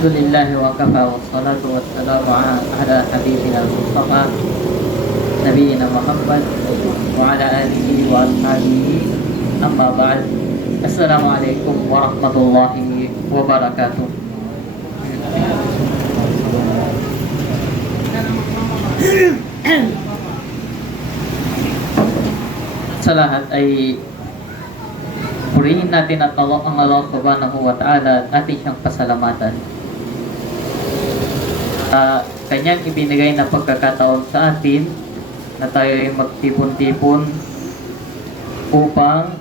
الحمد لله وكفى والصلاة والسلام على حبيبنا المصطفى نبينا محمد وعلى آله وأصحابه أما بعد السلام عليكم ورحمة الله وبركاته. Sa lahat ay purihin natin at ang Allah subhanahu wa ta'ala at ating siyang pasalamatan. Kanyang ibinigay na pagkakataon sa atin na tayo ay magtipon-tipon upang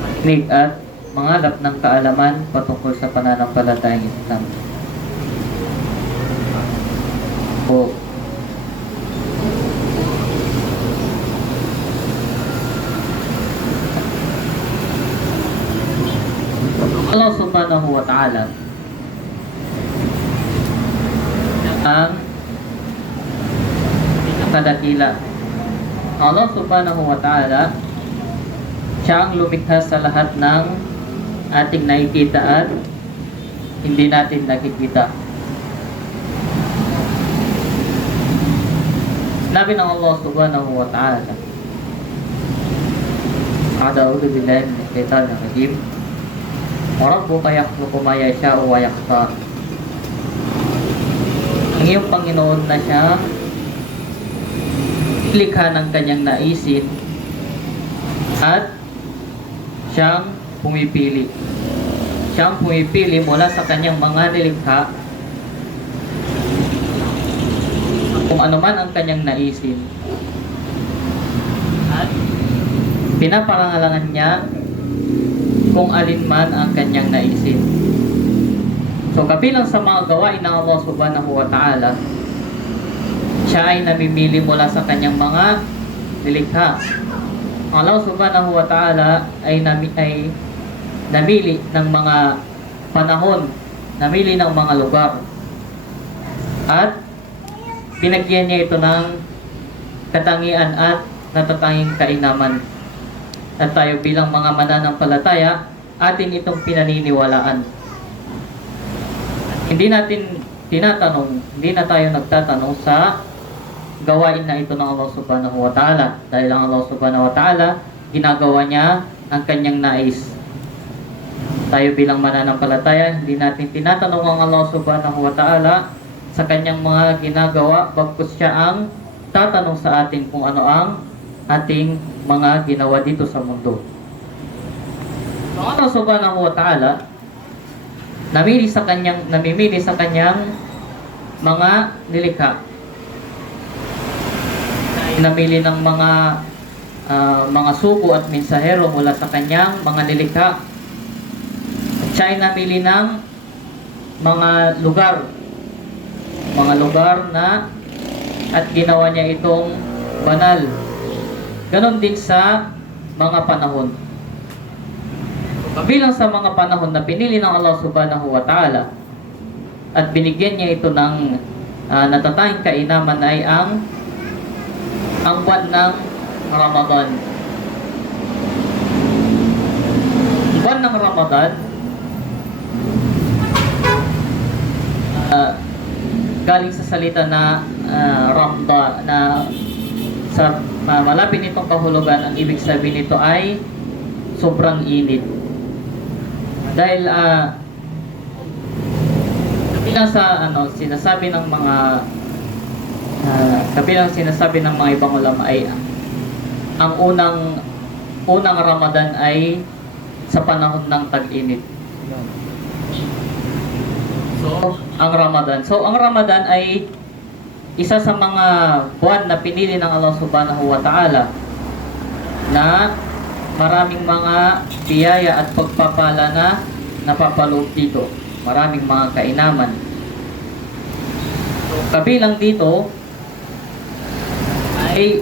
makinig at mangalap ng kaalaman patungkol sa pananampalatayang Islam. Allah subhanahu wa ta'ala ang kadakila. Allah subhanahu wa ta'ala siya ang lumikha sa lahat ng ating nakikita at hindi natin nakikita. Sinabi ng Allah subhanahu wa ta'ala, A'udhu billahi minash shaitanir rajim, wa rabbuka yakhluqu ma yasha'u wa yakhtar. Ang iyong Panginoon na siya likha ng kanyang naisin at siyang pumipili. Siyang pumipili mula sa kanyang mga nilikha kung ano man ang kanyang naisin at pinaparangalangan niya kung alin man ang kanyang naisin. So kabilang sa mga gawain ng Allah subhanahu wa ta'ala, siya ay namimili mula sa kanyang mga nilikha. Allah subhanahu wa ta'ala ay namili ng mga panahon, namili ng mga lugar, at pinagyan niya ito ng katangian at natatanging kainaman. At tayo bilang mga mananampalataya, atin itong pinaniniwalaan. Hindi na tayo nagtatanong sa gawain na ito ng Allah subhanahu wa ta'ala, dahil ang Allah subhanahu wa ta'ala ginagawa niya ang kanyang nais. Tayo bilang mananampalataya, hindi natin tinatanong ang Allah subhanahu wa ta'ala sa kanyang mga ginagawa, bagkus siya ang tatanong sa atin kung ano ang ating mga ginawa dito sa mundo. Ang Allah subhanahu wa ta'ala namimili sa kanyang mga nilikha. Namili ng mga sugo at mensahero mula sa kanyang mga nilikha. Siya ay namili ng mga lugar na at ginawa niya itong banal. Ganon din sa mga panahon. Kabilang sa mga panahon na pinili ng Allah subhanahu wa ta'ala at binigyan niya ito ng natatanging kainaman ay ang buwan ng Ramadan. Buwan ng Ramadan galing sa salita na Ramda, na sa malapit nitong kahulugan, ang ibig sabihin nito ay sobrang init. Dahil kabilang sa sinasabi ng mga ibang ulama ay ang unang Ramadan ay sa panahon ng tag-init. Ang Ramadan ay isa sa mga buwan na pinili ng Allah subhanahu wa ta'ala na maraming mga biyaya at pagpapala na napapaloob dito. Maraming mga kainaman. Kabilang dito ay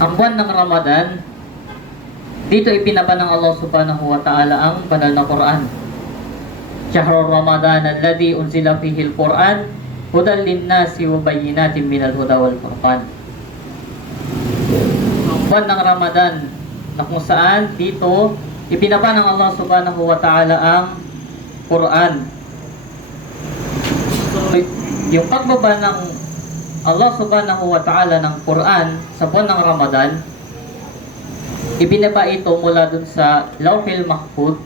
ang buwan ng Ramadan. Dito ipinaba ng Allah subhanahu wa ta'ala ang banal na Quran. Shahrul Ramadan alladhi unzila fihi al-Quran hudan lin-nasi wa bayyinatin minal huda wal furqan. Ang buwan ng Ramadan na kung saan dito ipinaba ng Allah subhanahu wa ta'ala ang Quran. So, yung pagbaba ng Allah subhanahu wa ta'ala ng Quran sa buwan ng Ramadan, ibinaba ito mula dun sa Lawhil Mahfuz,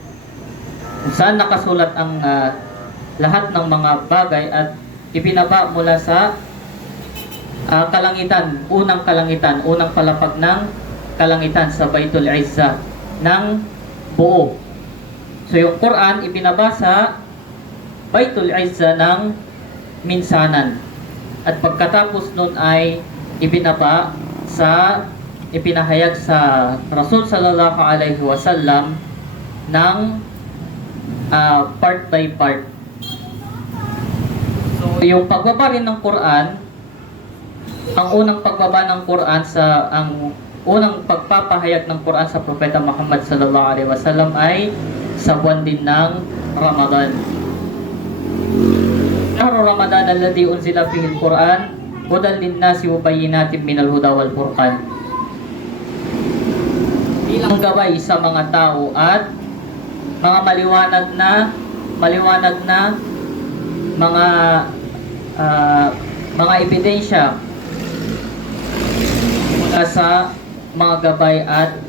kung saan nakasulat ang lahat ng mga bagay, at ibinaba mula sa kalangitan, unang palapag ng kalangitan sa Baitul Izzah ng buo. So yung Quran ibinaba sa Baitul Izzah ng minsanan, at pagkatapos nun ay ipinahayag sa Rasul sallallahu alaihi wasallam ng part by part. So yung pagbaba rin ng Quran, ang unang pagpapahayag ng Quran sa Propeta Muhammad sallallahu alaihi wasallam ay sa buwan din ng Ramadan. Shahru Ramadan alladhi unzila fihi al-Quran hudan lin-nasi wa bayyinatin minal huda wal furqan. Bilang gabay sa mga tao at mga maliwanag na mga ebidensya mula sa mga gabay at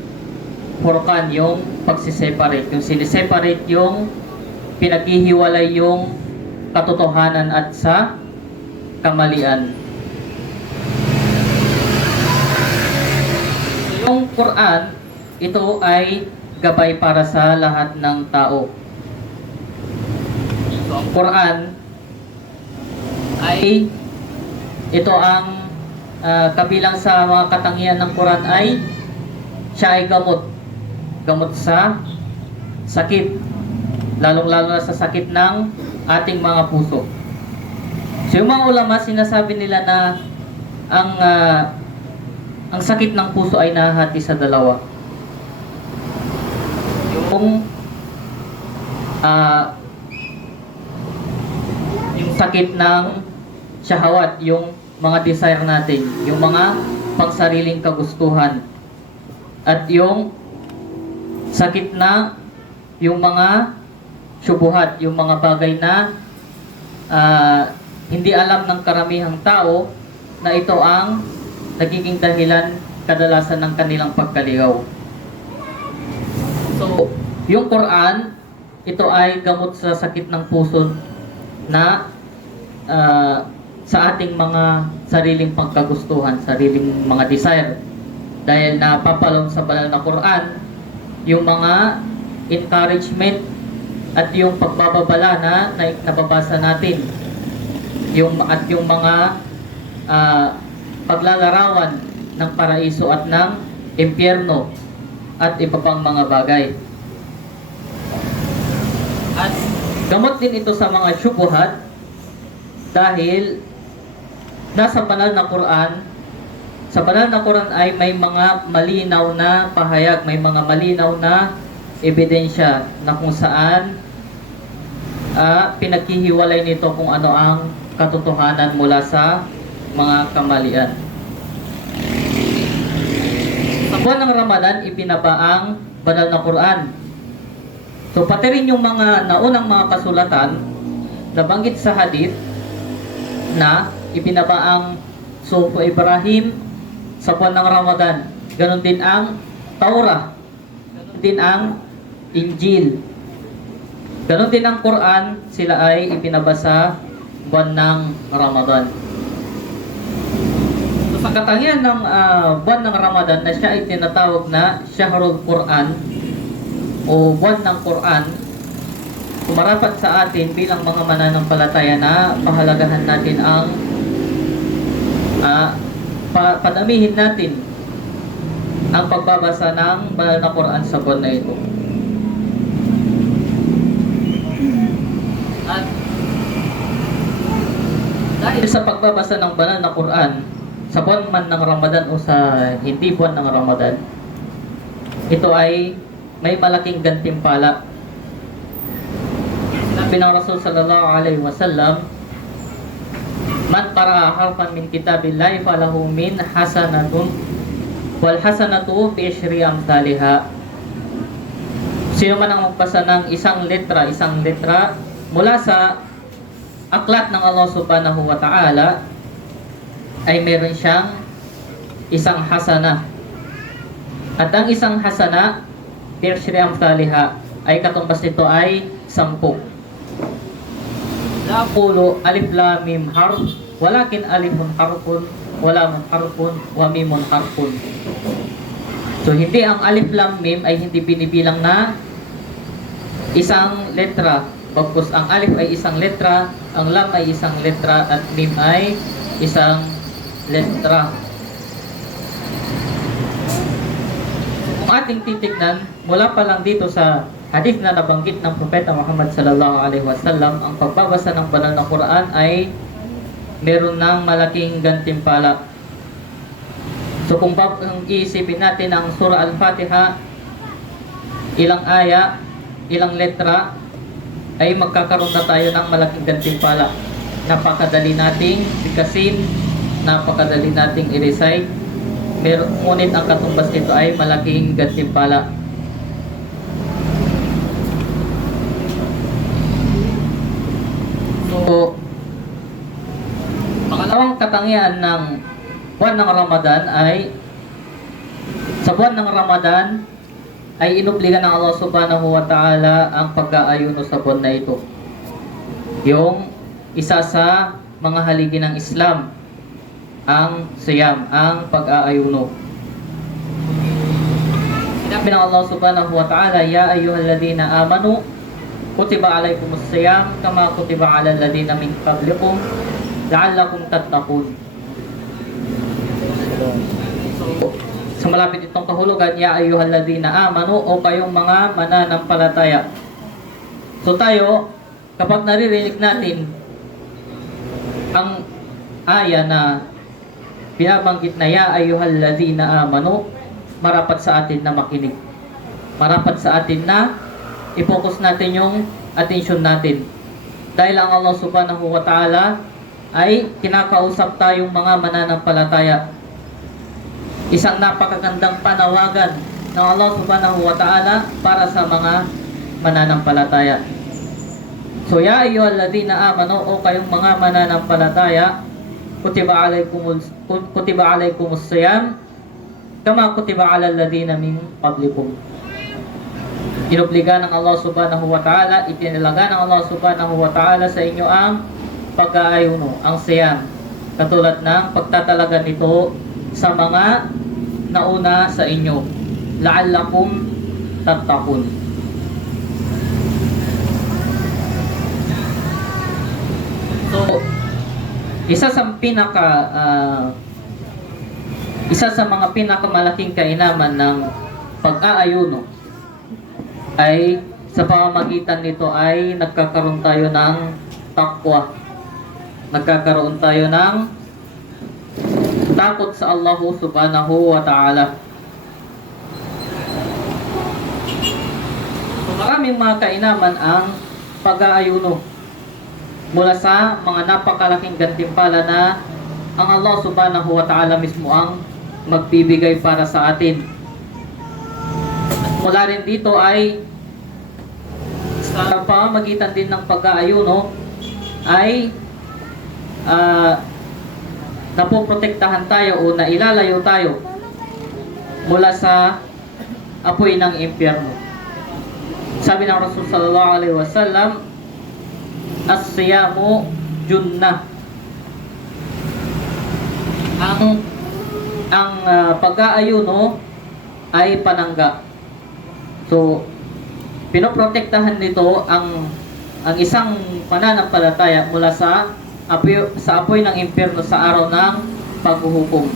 furqan, yung pagsiseparate, yung siniseparate, yung pinaghihiwalay yung katotohanan at sa kamalian. Yung Quran, ito ay gabay para sa lahat ng tao. So ang Quran ay ito ang kabilang sa mga katangian ng Quran ay siya ay gamot sa sakit, lalong-lalo na sa sakit ng ating mga puso. So yung mga ulama, sinasabi nila na ang sakit ng puso ay nahahati sa dalawa. Yung sakit ng syahawat, yung mga desire natin, yung mga pangsariling kagustuhan, at yung sakit na yung mga syubuhat, yung mga bagay na hindi alam ng karamihang tao na ito ang nagiging dahilan kadalasan ng kanilang pagkaligaw. So, yung Quran, ito ay gamot sa sakit ng puso na sa ating mga sariling pagkagustuhan, sariling mga desire. Dahil napapalong sa banal na Quran yung mga encouragement at yung pagbababala na nababasa natin, yung mga paglalarawan ng paraiso at ng impyerno at iba pang mga bagay. At gamot din ito sa mga syubuhat dahil nasa banal na Quran. Sa banal na Quran ay may mga malinaw na pahayag, may mga malinaw na ebidensya na kung saan pinaghihiwalay nito kung ano ang katotohanan mula sa mga kamalian. Sa buwan ng Ramadan, ibinaba ang banal na Quran. So pati rin yung mga naunang mga kasulatan nabanggit sa hadith na ibinaba ang Suhuf Ibrahim sa buwan ng Ramadan. Ganon din ang Taurah. Ganon din ang Injil. Ganon din ang Quran, sila ay ibinaba sa buwan ng Ramadan. So, sa katangian ng buwan ng Ramadan na siya ay tinatawag na Shahrul Quran o buwan ng Quran, kumarapat sa atin bilang mga mananampalataya na pahalagahan natin ang padamihin natin ang pagbabasa ng banal na Quran sa buwan na ito. At dahil sa pagbabasa ng banal na Quran sa buwan man ng Ramadan o sa hindi buwan ng Ramadan, ito ay may malaking gantimpala. Sinabi ng Rasul sallallahu alaihi wasallam, man qara'a harfan min kitabillahi falahu min hasanatun wal hasanatu bi 10 amsalha. Sino man ang magbasa ng isang letra mula sa aklat ng Allah Subhanahu wa Ta'ala ay meron siyang isang hasana. At ang isang hasana, birshri amthaliha, ay katumbas nito ay 10. La aqulu alif lam mim harf, walakin alifun harfun, walamun harfun, wa mimun harfun. So hindi ang alif lam mim ay hindi binibilang na isang letra. Bagkus ang alif ay isang letra, ang lam ay isang letra, at mim ay isang letra. Kung ating titignan, mula pa lang dito sa hadith na nabanggit ng Propeta Muhammad sallallahu alaihi wasallam, ang pagbabasa ng banal na Quran ay meron ng malaking gantimpala. So kung iisipin natin ang Surah Al-Fatiha, ilang aya, ilang letra, ay magkakaroon na tayo ng malaking gantimpala. Napakadali nating bigkasin, napakadali nating i-recite, ngunit ang katumbas nito ay malaking gantimpala. So, pangalawang katangian ng buwan ng Ramadan ay sa buwan ng Ramadan ay inobligan ng Allah Subhanahu wa Ta'ala ang pag-aayuno sa buwan na ito. Yung isa sa mga haligi ng Islam, ang siyam, ang pag-aayuno. Sinabi ng Allah Subhanahu wa Ta'ala, ya ayyuhalladhina amanu kutiba alaykumus siyam kama kutiba alal ladina min qablikum la'allakum tattaqun. Sa malapit itong kahulugan, ya ayyuhalladhina amanu, o kayong mga mananampalataya. So tayo, kapag naririnig natin ang aya na binabanggit na ya ayyuhalladhina amanu, marapat sa atin na makinig. Marapat sa atin na i-focus natin yung attention natin. Dahil ang Allah Subhanahu wa Ta'ala ay kinakausap tayong mga mananampalataya. Isang napakagandang panawagan ng Allah Subhanahu wa Ta'ala para sa mga mananampalataya. So ya ayyuhalladhina amanu, o kayong mga mananampalataya, kutiba alaykumus siyam kama kutiba alal ladina min qablikum. Inobliga ng Allah Subhanahu wa Ta'ala, itinalaga ng Allah Subhanahu wa Ta'ala sa inyo ang pag-aayuno, ang siyam, katulad ng pagtatalaga nito sa mga nauna sa inyo, la'allakum tattaqun. So, isa sa mga pinakamalaking kainaman ng pag-aayuno ay sa pamamagitan nito ay nagkakaroon tayo ng takwa. Nagkakaroon tayo ng takot sa Allah Subhanahu wa Ta'ala. So, maraming mga kainaman ang pag-aayuno, mula sa mga napakalaking gantimpala na ang Allah Subhanahu wa Ta'ala mismo ang magbibigay para sa atin. At mula rin dito ay sa pamamagitan din ng pag-aayuno ay napoprotektahan tayo o nailalayo tayo mula sa apoy ng impyerno. Sabi ng Rasul sallallahu alaihi wasallam, as-siyamu junnah. Ang pag-aayuno ay panangga. So, pinoprotektahan nito ang isang pananampalataya mula sa apoy ng impyerno sa araw ng paghuhukom.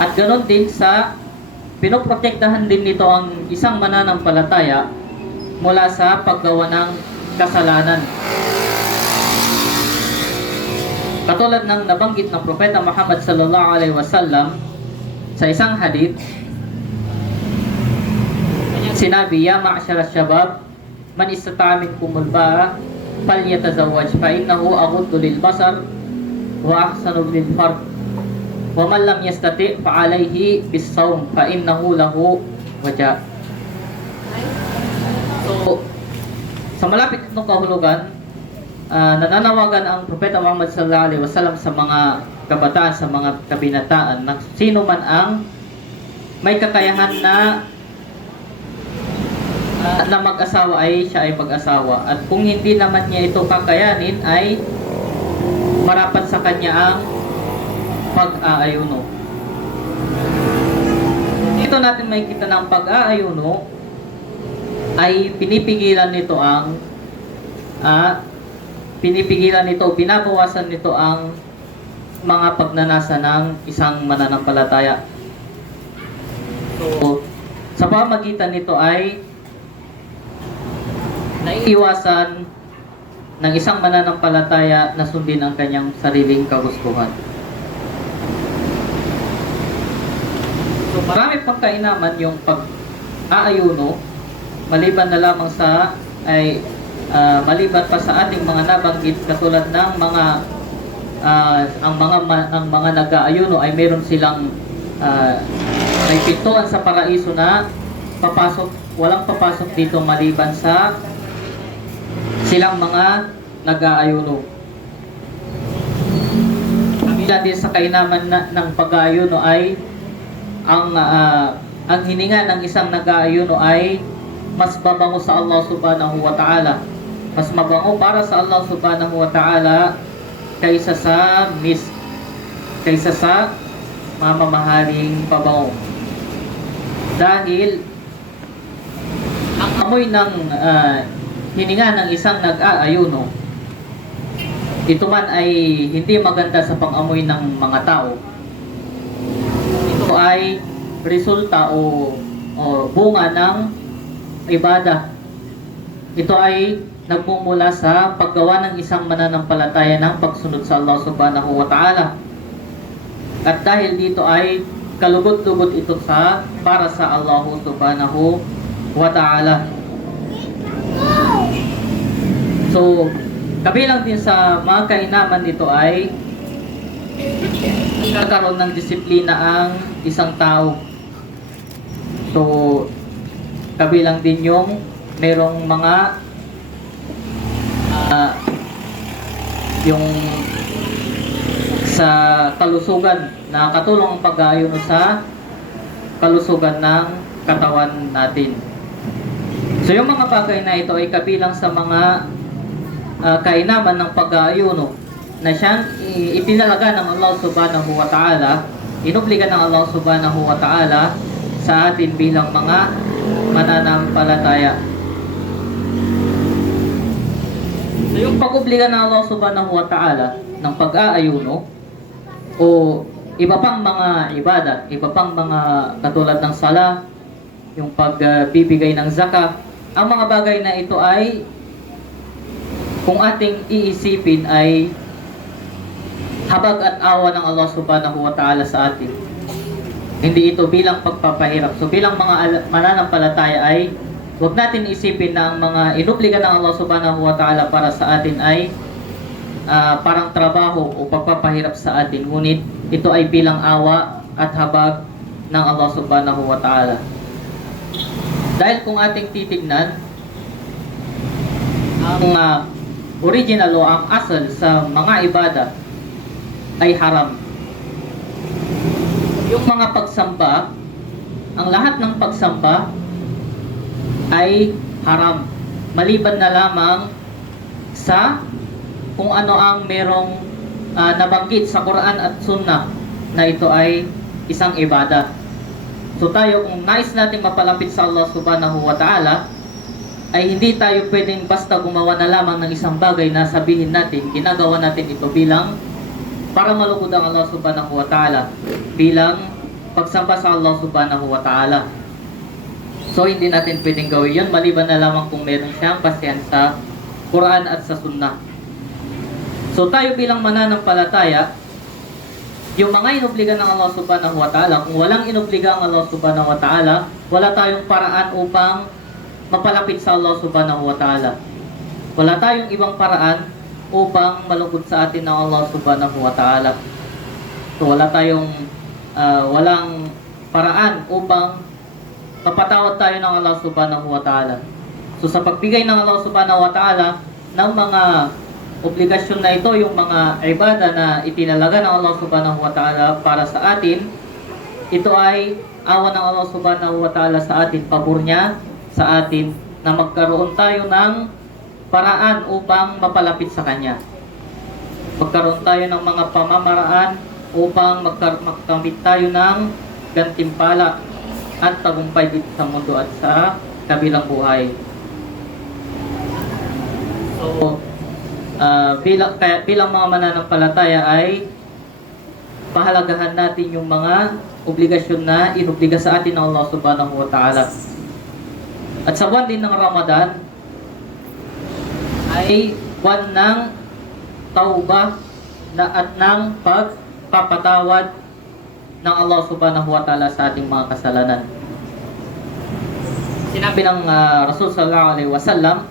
At ganoon din pinoprotektahan din nito ang isang mananampalataya mula sa paggawa ng kasalanan. Katulad ng nabanggit ng Propeta Muhammad sallallahu alaihi wasallam sa isang hadith, sinabi, ya ma'syara syabab, man istata'a minkumul ba'a falyatazawwaj fa innahu aghuddu lil basar wa ahsanu lil farj wa man lam yastati' fa alayhi bis sawm fa innahu lahu waja. So, sa malapit itong kahulugan, nananawagan ang Propeta Muhammad sallallahu alaihi wasallam sa mga kabataan, sa mga kabinataan na sino man ang may kakayahan na mag-asawa ay siya ay mag-asawa, at kung hindi naman niya ito kakayanin ay marapat sa kanya ang pag-aayuno. Dito natin makikita ng pag-aayuno ay pinipigilan nito, binabawasan nito ang mga pagnanasa ng isang mananampalataya. So, sa pamamagitan nito ay naiiwasan ng isang mananampalataya na sundin ang kanyang sariling kagustuhan. So, marami pang kainaman yung pag-aayuno, maliban na lamang sa maliban pa sa ating mga nabanggit, katulad ng ang mga nag-aayuno ay meron silang may pintuan sa paraiso na walang papasok dito maliban sa silang mga nag-aayuno. Kabilang din sa kainaman ng pag-aayuno ay ang hininga ng isang nag-aayuno ay mas mabango sa Allah subhanahu wa ta'ala. Mas mabango para sa Allah subhanahu wa ta'ala kaysa sa mamamahaling pabango. Dahil ang amoy ng hininga ng isang nag-aayuno, ito man ay hindi maganda sa pang-amoy ng mga tao. Ito ay resulta o bunga ng ibada. Ito ay nagmumula sa paggawa ng isang mananampalataya ng pagsunod sa Allah subhanahu wa ta'ala. At dahil dito ay kalugod-lugod ito para sa Allah subhanahu wa ta'ala. So, kabilang din sa mga kainaman nito ay nagkakaroon ng disiplina ang isang tao. So, kabilang din yung merong mga yung sa kalusugan, na katulong ang pag-aayuno sa kalusugan ng katawan natin. So, yung mga bagay na ito ay kabilang sa mga kainaman ng pag-aayuno na siyang itinalaga ng Allah subhanahu wa ta'ala, inobliga ng Allah subhanahu wa ta'ala sa atin bilang mga mananampalataya. So, yung pag-obliga ng Allah subhanahu wa ta'ala ng pag-aayuno o iba pang mga ibada, iba pang mga katulad ng sala, yung pagbibigay ng zakah, ang mga bagay na ito ay kung ating iisipin ay habag at awa ng Allah subhanahu wa ta'ala sa atin. Hindi ito bilang pagpapahirap. So bilang mga mananampalataya ay huwag natin isipin na ang mga inobliga ng Allah subhanahu wa ta'ala para sa atin ay parang trabaho o pagpapahirap sa atin. Ngunit ito ay bilang awa at habag ng Allah subhanahu wa ta'ala. Dahil kung ating titignan, ang original o ang asal sa mga ibada ay haram. Yung mga pagsamba, ang lahat ng pagsamba ay haram. Maliban na lamang sa kung ano ang merong nabanggit sa Quran at Sunnah na ito ay isang ibada. So tayo, kung nais natin mapalapit sa Allah subhanahu wa ta'ala, ay hindi tayo pwedeng basta gumawa na lamang ng isang bagay na sabihin natin, ginagawa natin ito bilang para malugod ang Allah subhanahu wa ta'ala, bilang pagsamba sa Allah subhanahu wa ta'ala. So hindi natin pwedeng gawin yun, maliban na lamang kung meron siyang basihan sa Quran at sa Sunnah. So tayo bilang mananampalataya, yung mga inobliga ng Allah subhanahu wa ta'ala, kung walang inobliga ang Allah subhanahu wa ta'ala, wala tayong paraan upang mapalapit sa Allah subhanahu wa ta'ala. Wala tayong ibang paraan upang malugod sa atin ng Allah subhanahu wa ta'ala. So wala tayong walang paraan upang mapatawad tayo ng Allah subhanahu wa ta'ala. So sa pagbigay ng Allah subhanahu wa ta'ala ng mga obligasyon na ito, yung mga ibada na itinalaga ng Allah subhanahu wa ta'ala para sa atin, ito ay awa ng Allah subhanahu wa ta'ala sa atin, pabor niya sa atin na magkaroon tayo ng paraan upang mapalapit sa Kanya. Magkaroon tayo ng mga pamamaraan upang magkamit tayo ng gantimpala at tagumpay dito sa mundo at sa kabilang buhay. So, bilang mga mananampalataya ay pahalagahan natin yung mga obligasyon na inobliga sa atin ng Allah subhanahu wa ta'ala. At sa buwan din ng Ramadan ay buwan ng tauba at ng pagpapatawad ng Allah subhanahu wa ta'ala sa ating mga kasalanan. Sinabi ng Rasul sallallahu alaihi wasallam,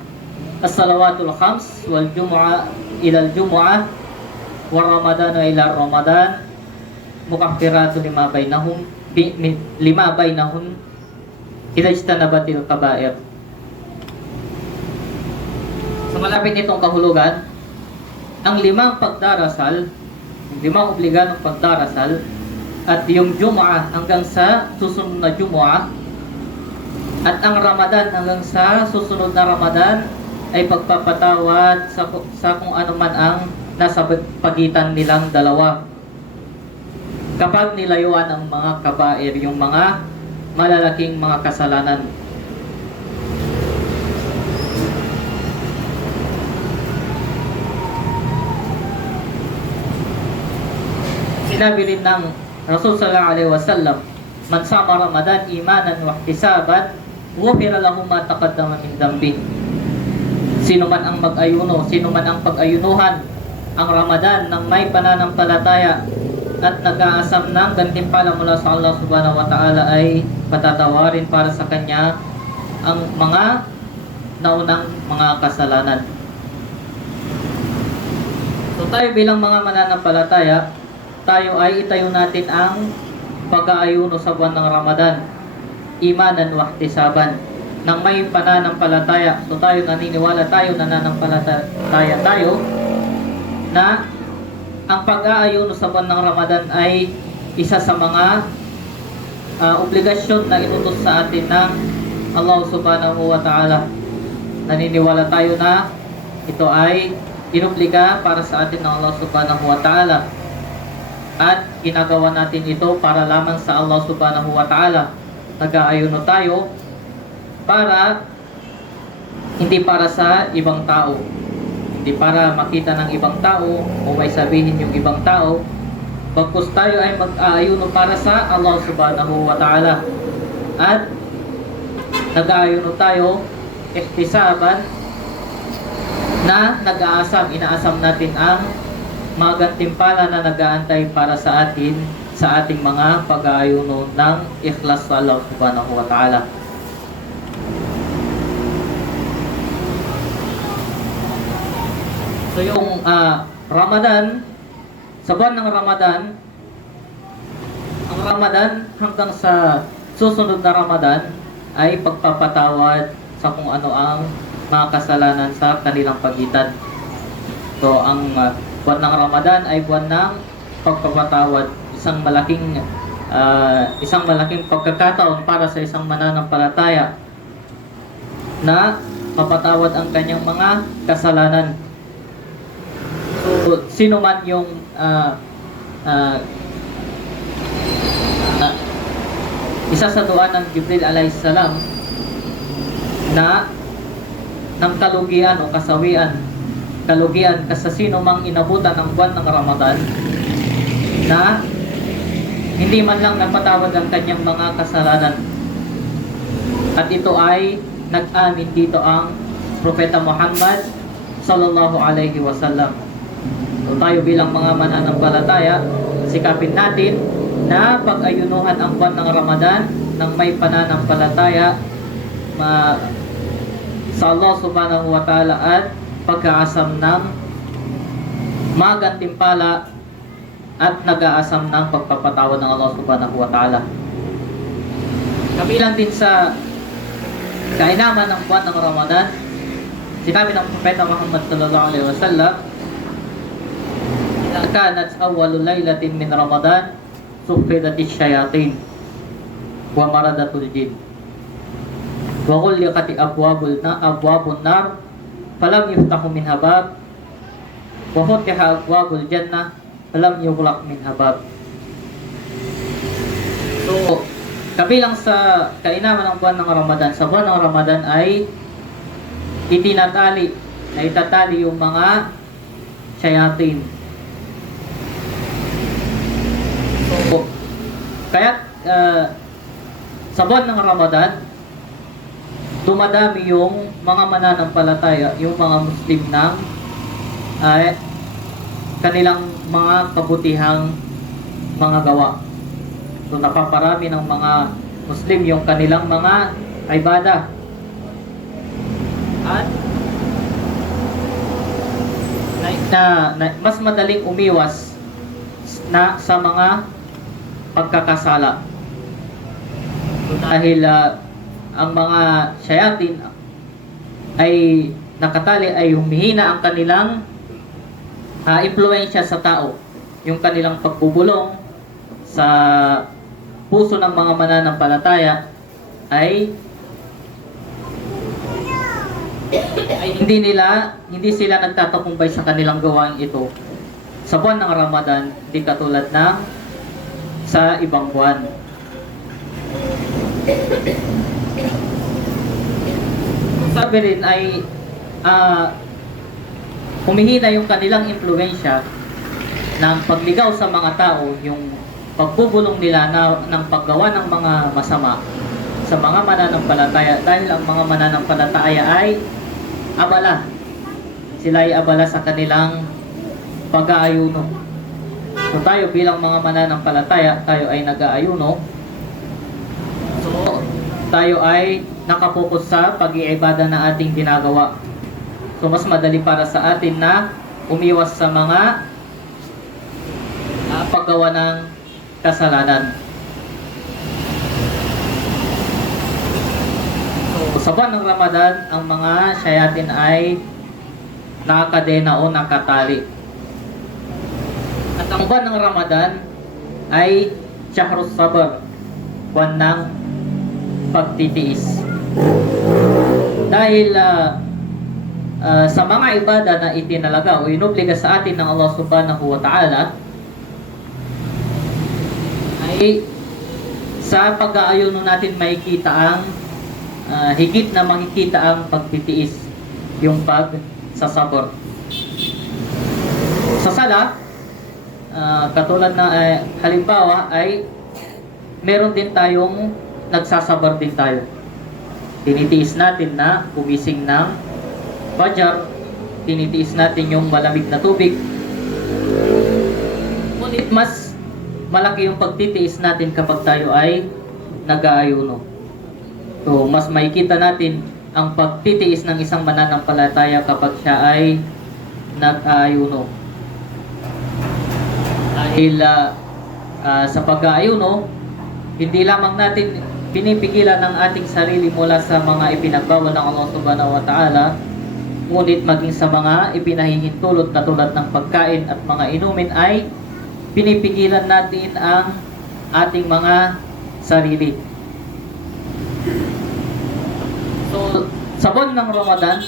as-salawatul khams wal jumu'ah ila al-jumu'ah wa ramadanu ila ramadan mukaffiratun lima bainahum idza ijtanabatil kaba'ir. Sa malapit nitong kahulugan, ang limang pagdarasal, yung limang obligadong pagdarasal at yung Jumu'ah hanggang sa susunod na Jumu'ah at ang Ramadan hanggang sa susunod na Ramadan ay pagpapatawad sa kung ano man ang nasa pagitan nilang dalawa. Kapag nilayuan ang mga kabair, yung mga malalaking mga kasalanan. Sinabi rin ng Rasul sallallahu alaihi wasallam, man sama Ramadan imanan wa ihtisaban, ghufira lahu ma taqaddama min dambi. Sino man ang mag-ayuno, sino man ang pag-ayunuhan ang Ramadan ng may pananampalataya at nag-aasam ng gantimpala mula sa Allah subhanahu wa ta'ala ay patatawarin para sa kanya ang mga naunang mga kasalanan. So tayo bilang mga mananampalataya, tayo ay itayo natin ang pag-aayuno sa buwan ng Ramadan, imanan wa ihtisaban, ng may pananampalataya. So tayo naniniwala tayo, nananampalataya tayo na ang pag-aayuno sa buwan ng Ramadan ay isa sa mga obligasyon na inutos sa atin ng Allah subhanahu wa ta'ala. Naniniwala tayo na ito ay inobliga para sa atin ng Allah subhanahu wa ta'ala. At ginagawa natin ito para lamang sa Allah subhanahu wa ta'ala. Nag-aayuno tayo para hindi para sa ibang tao. Hindi para makita ng ibang tao o may sabihin yung ibang tao. Bagkus tayo ay mag-aayuno para sa Allah subhanahu wa ta'ala. At nag-aayuno tayo ihtisaban na nag-aasam, inaasam natin ang mga gantimpala na nag-aantay para sa atin sa ating mga pag-aayuno ng ikhlas sa Allah subhanahu wa ta'ala. So yung Ramadan, sa buwan ng Ramadan, ang Ramadan hanggang sa susunod na Ramadan ay pagpapatawad sa kung ano ang mga kasalanan sa kanilang pagitan. So ang buwan ng Ramadan ay buwan ng pagpapatawad, isang malaking pagkakataon para sa isang mananampalataya na mapatawad ang kanyang mga kasalanan. So, sino man yung isa sa dua ng Jibril alayhis salam na ng kalugian o kasawian, sa sino mang inabutan ng buwan ng Ramadan na hindi man lang napatawad ang kanyang mga kasalanan. At ito ay nag-amin dito ang Propeta Muhammad sallallahu alaihi wasallam. So tayo bilang mga mananampalataya, sikapin natin na pag-ayunuhan ang buwan ng Ramadan ng may pananampalataya sa Allah subhanahu wa ta'ala at pag-aasam ng magantimpala at nag-aasam ng pagpapatawad ng Allah subhanahu wa ta'ala. Kabilang din sa kainaman ng buwan ng Ramadan, sinabi ng Propeta Muhammad sallallahu alaihi wasallam, "Idza kanat awwalul lailatin min Ramadan, sufidatis syayatin wa maradatul jin. Wa ghulqati abwabun nar, falam yuftahu min habab, wa futiha abwabul jannah, falam yughlaq min habab." So, kabilang sa kainaman ng buwan ng Ramadan, sa buwan ng Ramadan ay itatali yung mga shayatin. So, kaya sa buwan ng Ramadan, dumadami yung mga mananampalataya, yung mga Muslim ng kanilang mga kabutihang mga gawa. So, napaparami ng mga Muslim yung kanilang mga ibadah. At mas madaling umiwas sa mga pagkakasala. So, dahil ang mga shayatin ay nakatali, ay humihina ang kanilang impluensya sa tao. Yung kanilang pagbubulong sa puso ng mga mananampalataya ay hindi sila nagtatakumbay sa kanilang gawain ito sa buwan ng Ramadan, di katulad ng sa ibang buwan. Sabi rin ay humihina yung kanilang impluensya ng pagligaw sa mga tao, yung pagbubulong nila ng paggawa ng mga masama sa mga mananampalataya, dahil ang mga mananampalataya ay abala. Sila ay abala sa kanilang pag-aayuno. So tayo bilang mga mananampalataya, tayo ay nag-aayuno. So tayo ay nakapokus sa pag-iibada na ating ginagawa. So mas madali para sa atin na umiwas sa mga paggawa ng kasalanan. So, sa buwan ng Ramadan, ang mga shayatin ay nakakadena o nakatali. At ang buwan ng Ramadan ay Shahrus Sabr, buwan ng pagtitiis. Dahil sa mga ibada na itinalaga o inobliga sa atin ng Allah subhanahu wa ta'ala, ay sa pag-aayuno natin makikita ang higit na makikita ang pagtitiis, yung pagsasabor. Sa sala, katulad na halimbawa ay meron din tayong nagsasabor din tayo. Tinitiis natin na gumising ng Fajr, tinitiis natin yung malamig na tubig. Ngunit mas malaki yung pagtitiis natin kapag tayo ay nag-aayuno. So, mas makikita natin ang pagtitiis ng isang mananampalataya kapag siya ay nag-aayuno. Dahil sa pag-aayuno, hindi lamang natin pinipigilan ng ating sarili mula sa mga ipinagbawal ng Allah subhanahu wa ta'ala, ngunit maging sa mga ipinahihintulot katulad ng pagkain at mga inumin ay pinipigilan natin ang ating mga sarili. So, sa buwan ng Ramadan,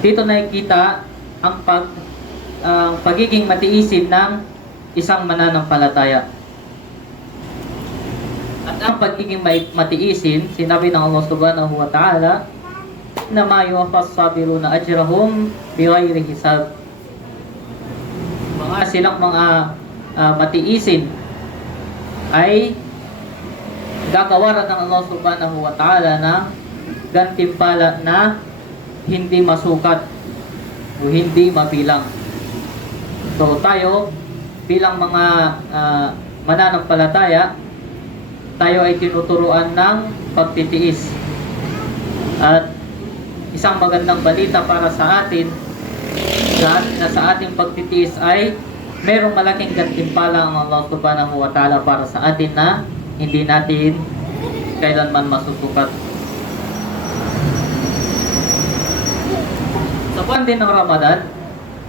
dito nakikita ang pagiging matiisin ng isang mananampalataya. At ang pagiging matiisin, sinabi ng Allah subhanahu wa ta'ala, "Innama yuwaffas sabiruna ajrahum bighayri hisab." Mga silang mga matiisin ay gagawaran ng Allah subhanahu wa ta'ala ng gantimpala na hindi masukat o hindi mabilang. So tayo bilang mga mananampalataya, tayo ay tinuturuan ng pagtitiis. At isang magandang balita para sa atin na sa ating pagtitiis ay merong malaking gantimpala ang Allah subhanahu wa ta'ala para sa atin na hindi natin kailanman masusukat. buwan din ng Ramadan,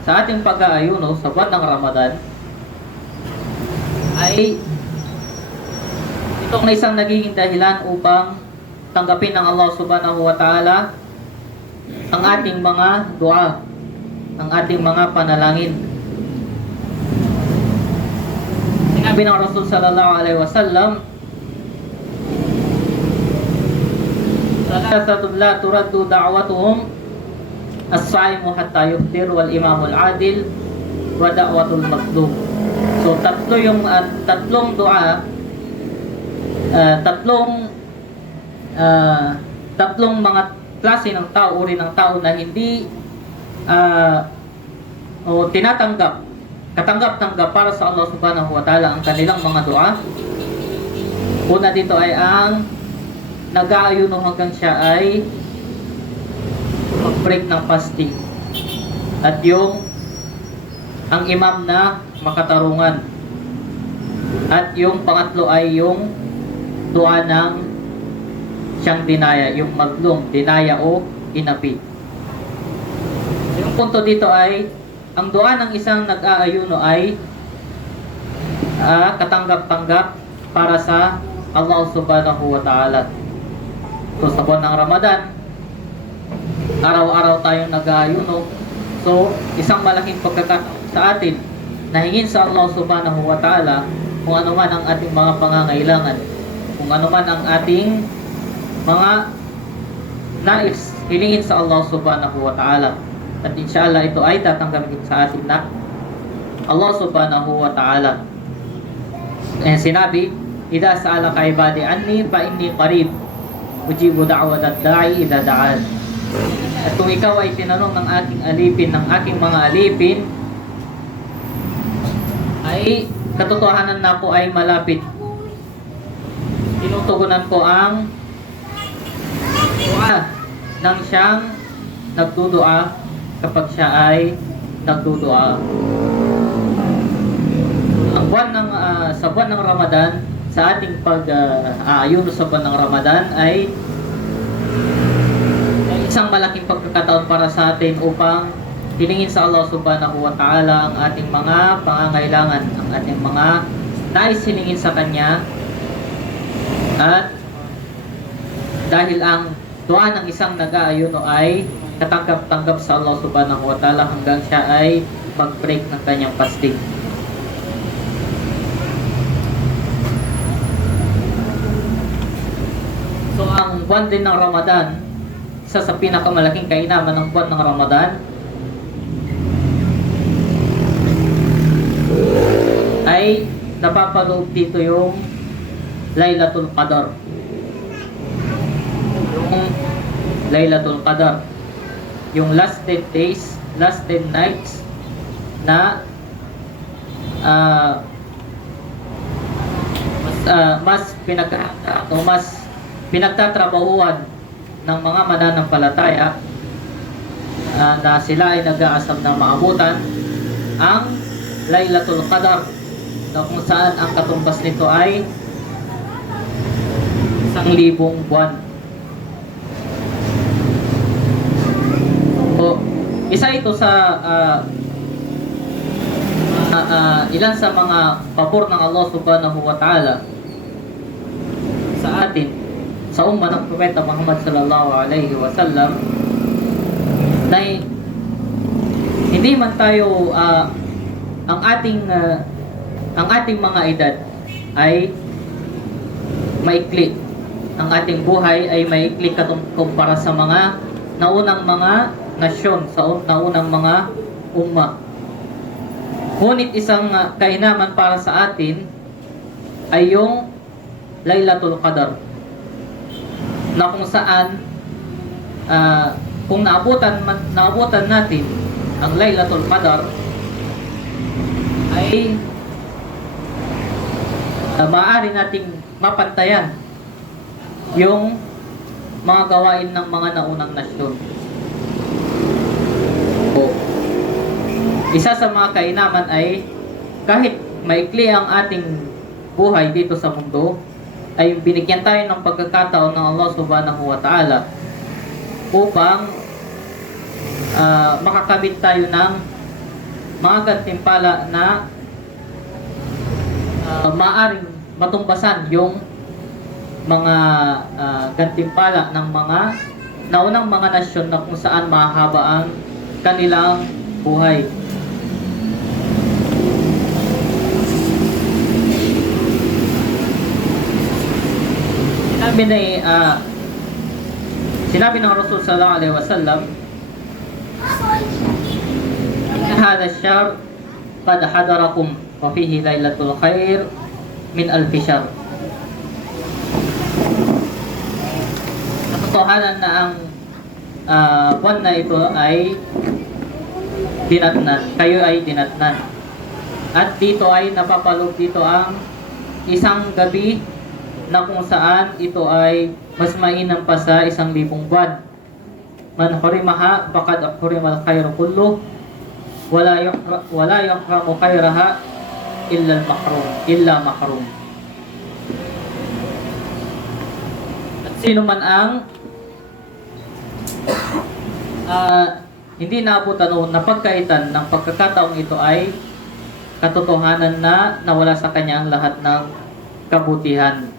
sa ating pag-aayuno sa buwan ng Ramadan, ay itong isang nagiging dahilan upang tanggapin ng Allah subhanahu wa ta'ala ang ating mga dua, ang ating mga panalangin. Sinabi ng Rasul sallallahu alaihi wasallam, "Thalathatun la turaddu da'watuhum as-sa'imu hatta yuftir wal imamul adil wa da'watul mazlum." So tatlo yung tatlong dua, tatlong mga klase ng tao, uri ng tao na hindi katanggap-tanggap para sa Allah subhanahu wa ta'ala ang kanilang mga dua. Una dito ay ang nag-aayuno hanggang siya ay mag-break ng fasting, at yung ang imam na makatarungan, at yung pangatlo ay yung dua ng siyang dinaya, yung maglum, dinaya o inapi. Yung punto dito ay ang dua ng isang nag-aayuno ay katanggap-tanggap para sa Allah subhanahu wa ta'ala. So sa buwan ng Ramadan, araw-araw tayong nag-aayuno. So isang malaking pagkakataon sa atin na hingin sa Allah subhanahu wa ta'ala kung ano man ang ating mga pangangailangan, kung ano man ang ating mga nais hilingin sa Allah subhanahu wa ta'ala, at inshallah ito ay tatanggapin sa atin na Allah subhanahu wa ta'ala. Sinabi, "Idha sa'alaka ibadi anni fa inni qarib ujibu da'watat da'i idha da'an." At kung ikaw ay tinanong ng aking alipin, ng aking mga alipin, ay katotohanan na po ay malapit. Tinutugunan ko ang dua ng siyang nagdudua kapag siya ay nagdudua. Ang buwan ng sa buwan ng Ramadan, sa ating pag-aayuno sa buwan ng Ramadan ay isang malaking pagkakataon para sa atin upang hilingin sa Allah subhanahu wa ta'ala ang ating mga pangangailangan, ang ating mga nais hilingin sa Kanya. At dahil ang dua ng isang nag-aayuno ay katanggap-tanggap sa Allah subhanahu wa ta'ala hanggang siya ay mag-break ng kanyang fasting. So ang buwan din ng Ramadan, isa sa pinakamalaking kainaman ng buwan ng Ramadan ay napapaloob dito yung Laylatul Qadar. Yung Laylatul Qadar, yung last 10 days, last 10 nights na mas pinagtatrabahuan ng mga mananampalataya, na sila ay nag-aasam na maabutan ang Laylatul Qadar, na kung saan ang katumbas nito ay 1,000 buwan. So, isa ito sa ilan sa mga pabor ng Allah subhanahu wa ta'ala sa atin, sa umma ng Propeta Muhammad sallallahu alaihi wasallam, na hindi man tayo ang ating mga edad ay maikli, ang ating buhay ay maikli kumpara sa mga naunang mga nasyon, sa naunang mga umma. Ngunit isang kainaman para sa atin ay yung Laylatul Qadar, na kung saan kung naabutan natin ang Laylatul Qadar ay maaari nating mapantayan yung mga gawain ng mga naunang nasyon. Isa sa mga kainaman ay kahit maikli ang ating buhay dito sa mundo, ay binigyan tayo ng pagkakataon ng Allah subhanahu wa ta'ala upang makakamit tayo ng mga gantimpala na maaring matumbasan yung mga gantimpala ng mga naunang mga nasyon na kung saan mahaba ang kanilang buhay. Sinabi ng Rasul sallallahu alaihi wasallam, "Hada ash-shahr qad hadarakum wa fihi lailatul khair min alfi shahr." Katotohanan na ang buwan na ito ay dinatnan, kayo ay dinatnan. At dito ay napapaloob dito ang isang gabi na kung saan ito ay mas mainam pa sa 1,000 buwan. Man hurimaha faqad hurimal khairu kullu wala yahramu khairaha illa mahrum. At sino man ang hindi naabutan o napagkaitan ng pagkakataong ito ay katotohanan na nawala sa kanya ang lahat ng kabutihan.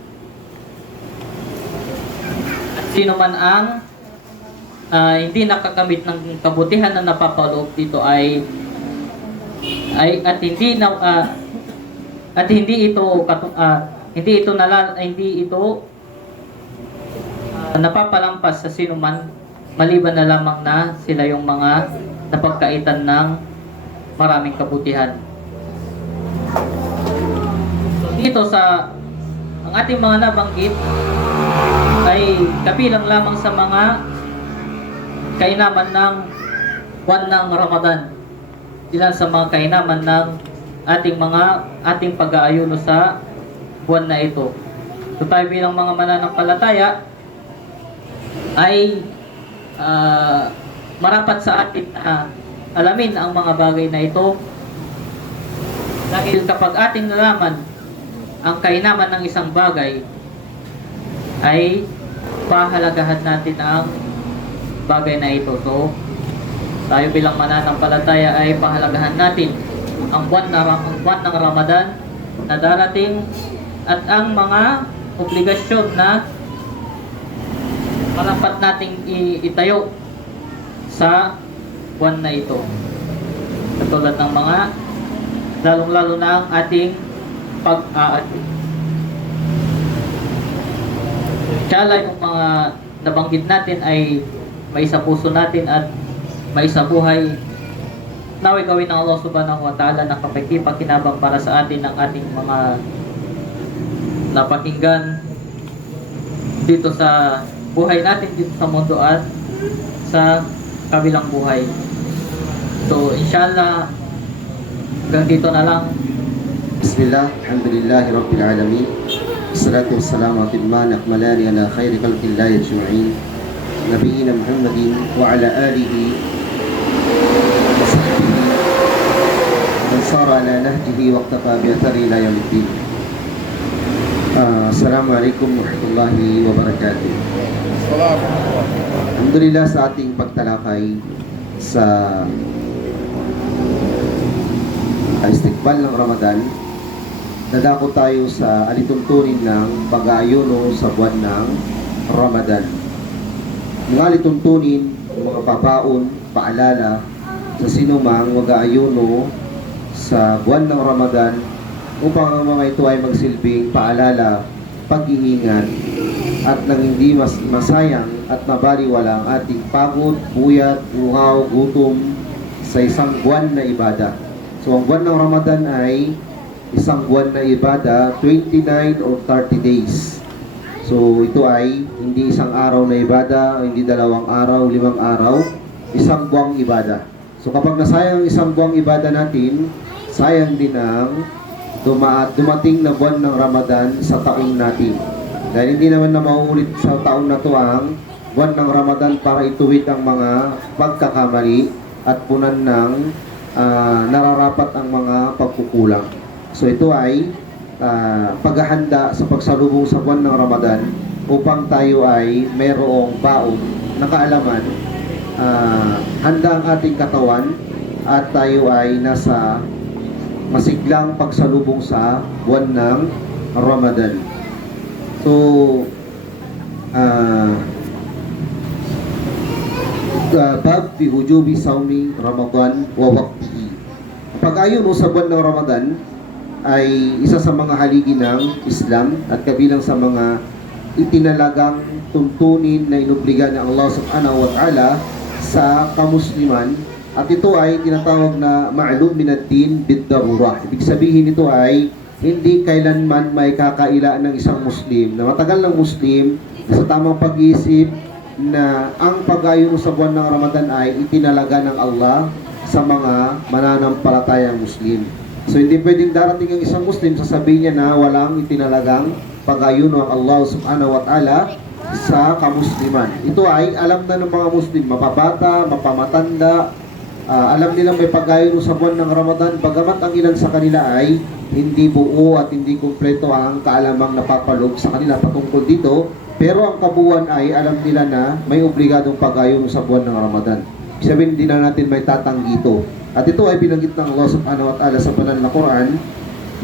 At sino man ang hindi nakakamit ng kabutihan na napapaloob dito ay hindi ito napapalampas sa sino man maliban na lamang na sila yung mga napagkaitan ng maraming kabutihan. So dito sa ang ating mga nabanggit ay kabilang lamang sa mga kainaman ng buwan ng Ramadan. Ilan sa mga kainaman ng ating pag-aayuno sa buwan na ito. So tayo bilang mga mananampalataya ay marapat sa atin na alamin ang mga bagay na ito, dahil kapag ating nalaman ang kainaman ng isang bagay ay pahalagahan natin ang bagay na ito. So tayo bilang mananampalataya ay pahalagahan natin ang buwan ng Ramadan na darating at ang mga obligasyon na marapat nating itayo sa buwan na ito. Katulad ng mga lalong-lalo na ang ating pag-aayuno. Inshallah, yung mga nabanggit natin ay may sa puso natin at may sa buhay. Naway gawin ng Allah subhanahu wa ta'ala na kapagkipakinabang para sa atin ng ating mga napakinggan dito sa buhay natin dito sa mundo at sa kabilang buhay. So inshallah hanggang dito na lang. Bismillah, alhamdulillahi rabbil alamin. Assalatu wassalamu atimman akmalani ala khairi khalqillahi ajma'in. Nabiyina Muhammadin wa ala alihi wa sahbihi man sara ala nahjihi wa iqtafa bi athari ila yaumiddin. Assalamualaikum warahmatullahi wabarakatuh. Alhamdulillah, sa ating pagtalakay sa istiqbal ng Ramadan, dadako tayo sa alituntunin ng pag-aayuno sa buwan ng Ramadan. Mga alituntunin, mga papaon, paalala sa sinumang mag-aayuno sa buwan ng Ramadan upang ang mga ito ay magsilbing paalala, pag-iingat at nang hindi masayang at mabaliwala ang ating pagod, puyat, uhaw, gutom sa isang buwan na ibada. So ang buwan ng Ramadan ay isang buwan na ibada, 29 or 30 days. So ito ay hindi isang araw na ibada, hindi 2 araw, 5 araw, isang buwang ibada. So kapag nasayang isang buwang ibada natin, sayang din ang dumating na buwan ng Ramadan sa taong natin. Dahil hindi naman na mauulit sa taon na to ang buwan ng Ramadan para ituwid ang mga pagkakamali at punan ng nararapat ang mga pagkukulang. So ito ay paghahanda sa pagsalubong sa buwan ng Ramadan upang tayo ay mayroong baon na kaalaman handa ang ating katawan at tayo ay nasa masiglang pagsalubong sa buwan ng Ramadan. So, bab fi hujubi sawmi Ramadan wa waqtihi. Pag-ayuno sa buwan ng Ramadan ay isa sa mga haligi ng Islam at kabilang sa mga itinalagang tuntunin na inubliga ng Allah subhanahu wa ta'ala sa kamusliman, at ito ay tinatawag na ma'lum min ad-din bid-darurah. Ibig sabihin nito ay hindi kailanman may kakaila ng isang Muslim na matagal ng Muslim sa tamang pag-iisip na ang pag-ayuno sa buwan ng Ramadan ay itinalaga ng Allah sa mga mananampalatayang Muslim. So hindi pwedeng darating ang isang Muslim sasabihin niya na walang itinalagang pag-ayuno ang Allah subhanahu wa ta'ala sa kamusliman. Ito ay alam na ng mga Muslim, mapabata, mapamatanda, alam nilang may pag-ayuno sa buwan ng Ramadan, bagamat ang ilan sa kanila ay hindi buo at hindi kumpleto ang kaalamang napapaloob sa kanila patungkol dito, pero ang kabuuan ay alam nila na may obligadong pag-ayuno sa buwan ng Ramadan. Sabihin, hindi na natin may tatanggi ito. At ito ay binanggit ng Allah subhanahu wa ta'ala sa banal na Quran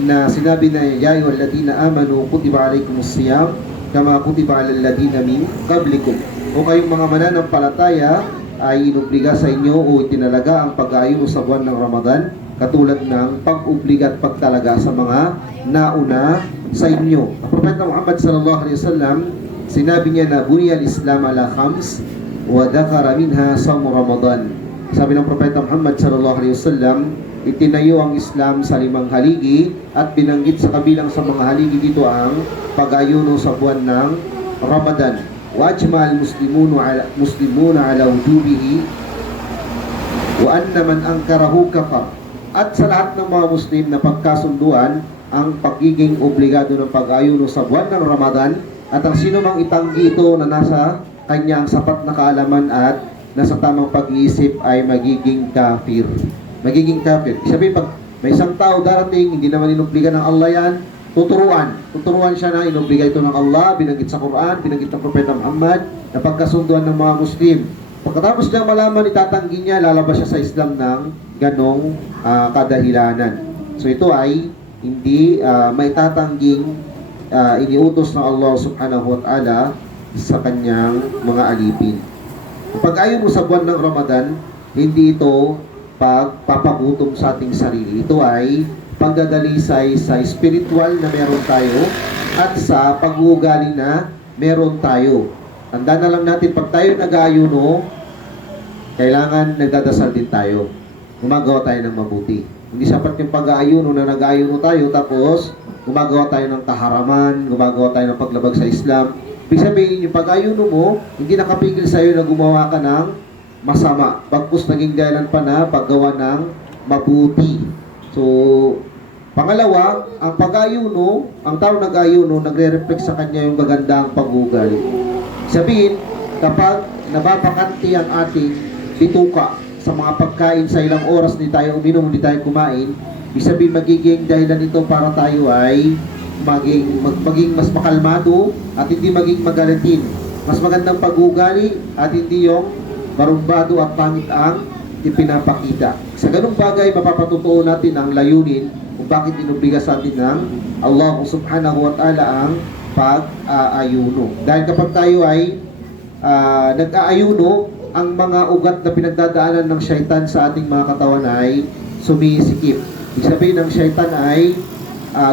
na sinabi na, ya ayyuhalladhina amanu kutiba alaykumus siyam kama kutiba alal ladina min qablikum. O kayong mga mananampalataya ay inobliga sa inyo o itinalaga ang pag-ayuno sa buwan ng Ramadan katulad ng pag-obliga at pagtalaga sa mga nauna sa inyo. Ang Propeta Muhammad sallallahu alaihi wasallam, sinabi niya na buniyal Islam ala khams wa dhakara minha sawm Ramadan. Sabi ng Propeta Muhammad sallallahu alaihi wasallam, itinayo ang Islam sa 5 haligi at binanggit sa kabilang sa mga haligi dito ang pag-ayuno sa buwan ng Ramadan. Wa ajma al-muslimuna ala wujubihi wa anna man ankarahu kafar. At sa lahat ng mga Muslim na pagkasunduan ang pagiging obligado ng pag-ayuno sa buwan ng Ramadan, at ang sino mang itanggi ito na nasa kanyang sapat na kaalaman at nasa tamang pag-iisip ay magiging kafir. Magiging kafir. Sabihin, pag may isang tao darating, hindi naman inobliga ng Allah yan, tuturuan siya na inobliga ito ng Allah, binanggit sa Quran, binanggit ng Propeta Muhammad, na pagkasunduan ng mga Muslim. Pagkatapos niya malaman, itatanggi niya, lalabas siya sa Islam ng ganong kadahilanan. So ito ay hindi may tatangging iniutos ng Allah subhanahu wa ta'ala sa kanyang mga alipin. Pag-ayon mo sa buwan ng Ramadan, hindi ito pagpapagutom sa ating sarili. Ito ay pagdadalisay sa spiritual na meron tayo at sa pag-uugali na meron tayo. Tandaan na lang natin, pag tayo nag-aayuno, kailangan nagdadasal din tayo. Gumagawa tayo ng mabuti. Hindi sapat yung pag-aayuno na nag-aayuno tayo tapos gumagawa tayo ng kaharaman, gumagawa tayo ng paglabag sa Islam. Ibig sabihin, yung pag-ayuno mo, hindi nakapigil sa iyo na gumawa ka ng masama. Bagkus naging dahilan pa na paggawa ng mabuti. So, pangalawa, ang pag-ayuno, ang tao nag-ayuno, nagre-reflect sa kanya yung magandang pag-ugali. Sabihin, kapag nababakanti ang ating bituka sa mga pagkain sa ilang oras hindi tayo uminom, hindi tayo kumain, ibig sabihin magiging dahilan ito para tayo ay maging mas makalmado at hindi maging magalitin. Mas magandang pag-ugali at hindi yung barumbado at pangit ang ipinapakita. Sa ganung bagay, mapapatutuo natin ang layunin kung bakit inubliga sa atin ng Allah subhanahu wa ta'ala ang pag-aayuno. Dahil kapag tayo ay nag-aayuno, ang mga ugat na pinagdadaanan ng syaitan sa ating mga katawan ay sumisikip. Ibig sabihin ng syaitan ay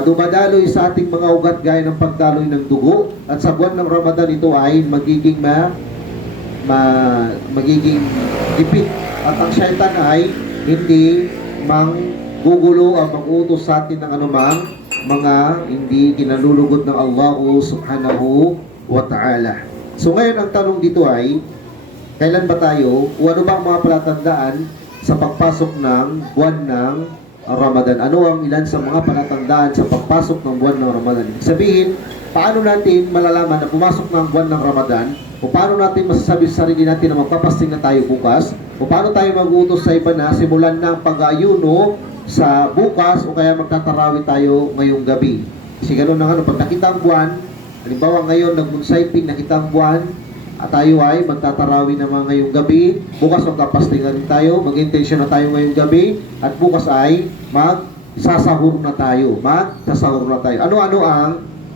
dumadaloy sa ating mga ugat gaya ng pagdaloy ng dugo, at sa buwan ng Ramadan ito ay magiging magiging dipit, at ang syaitan ay hindi manggugulo o mag-utos sa atin ng anumang mga hindi kinalulugod ng Allah subhanahu wa ta'ala. So ngayon ang tanong dito ay, kailan ba tayo o ano ba ang mga palatandaan sa pagpasok ng buwan ng Ramadan? Ano ang ilan sa mga palatandaan sa pagpasok ng buwan ng Ramadan? Sabihin, paano natin malalaman na pumasok ng buwan ng Ramadan? O paano natin masasabi sa sarili natin na magpapasting na tayo bukas? O paano tayo mag-utos sa iba na simulan ng pag-ayuno sa bukas o kaya magtatarawih tayo ngayong gabi? Kasi ganoon na pag nakita ang buwan, halimbawa ngayon nag-moon sighting, nakita ang buwan, At tayo ay magtatarawi naman ngayong gabi. Bukas magkapastingan tayo. Mag-intention na tayo ngayong gabi. At bukas ay magsasahur na tayo. Magsasahur na tayo. Ano-ano ang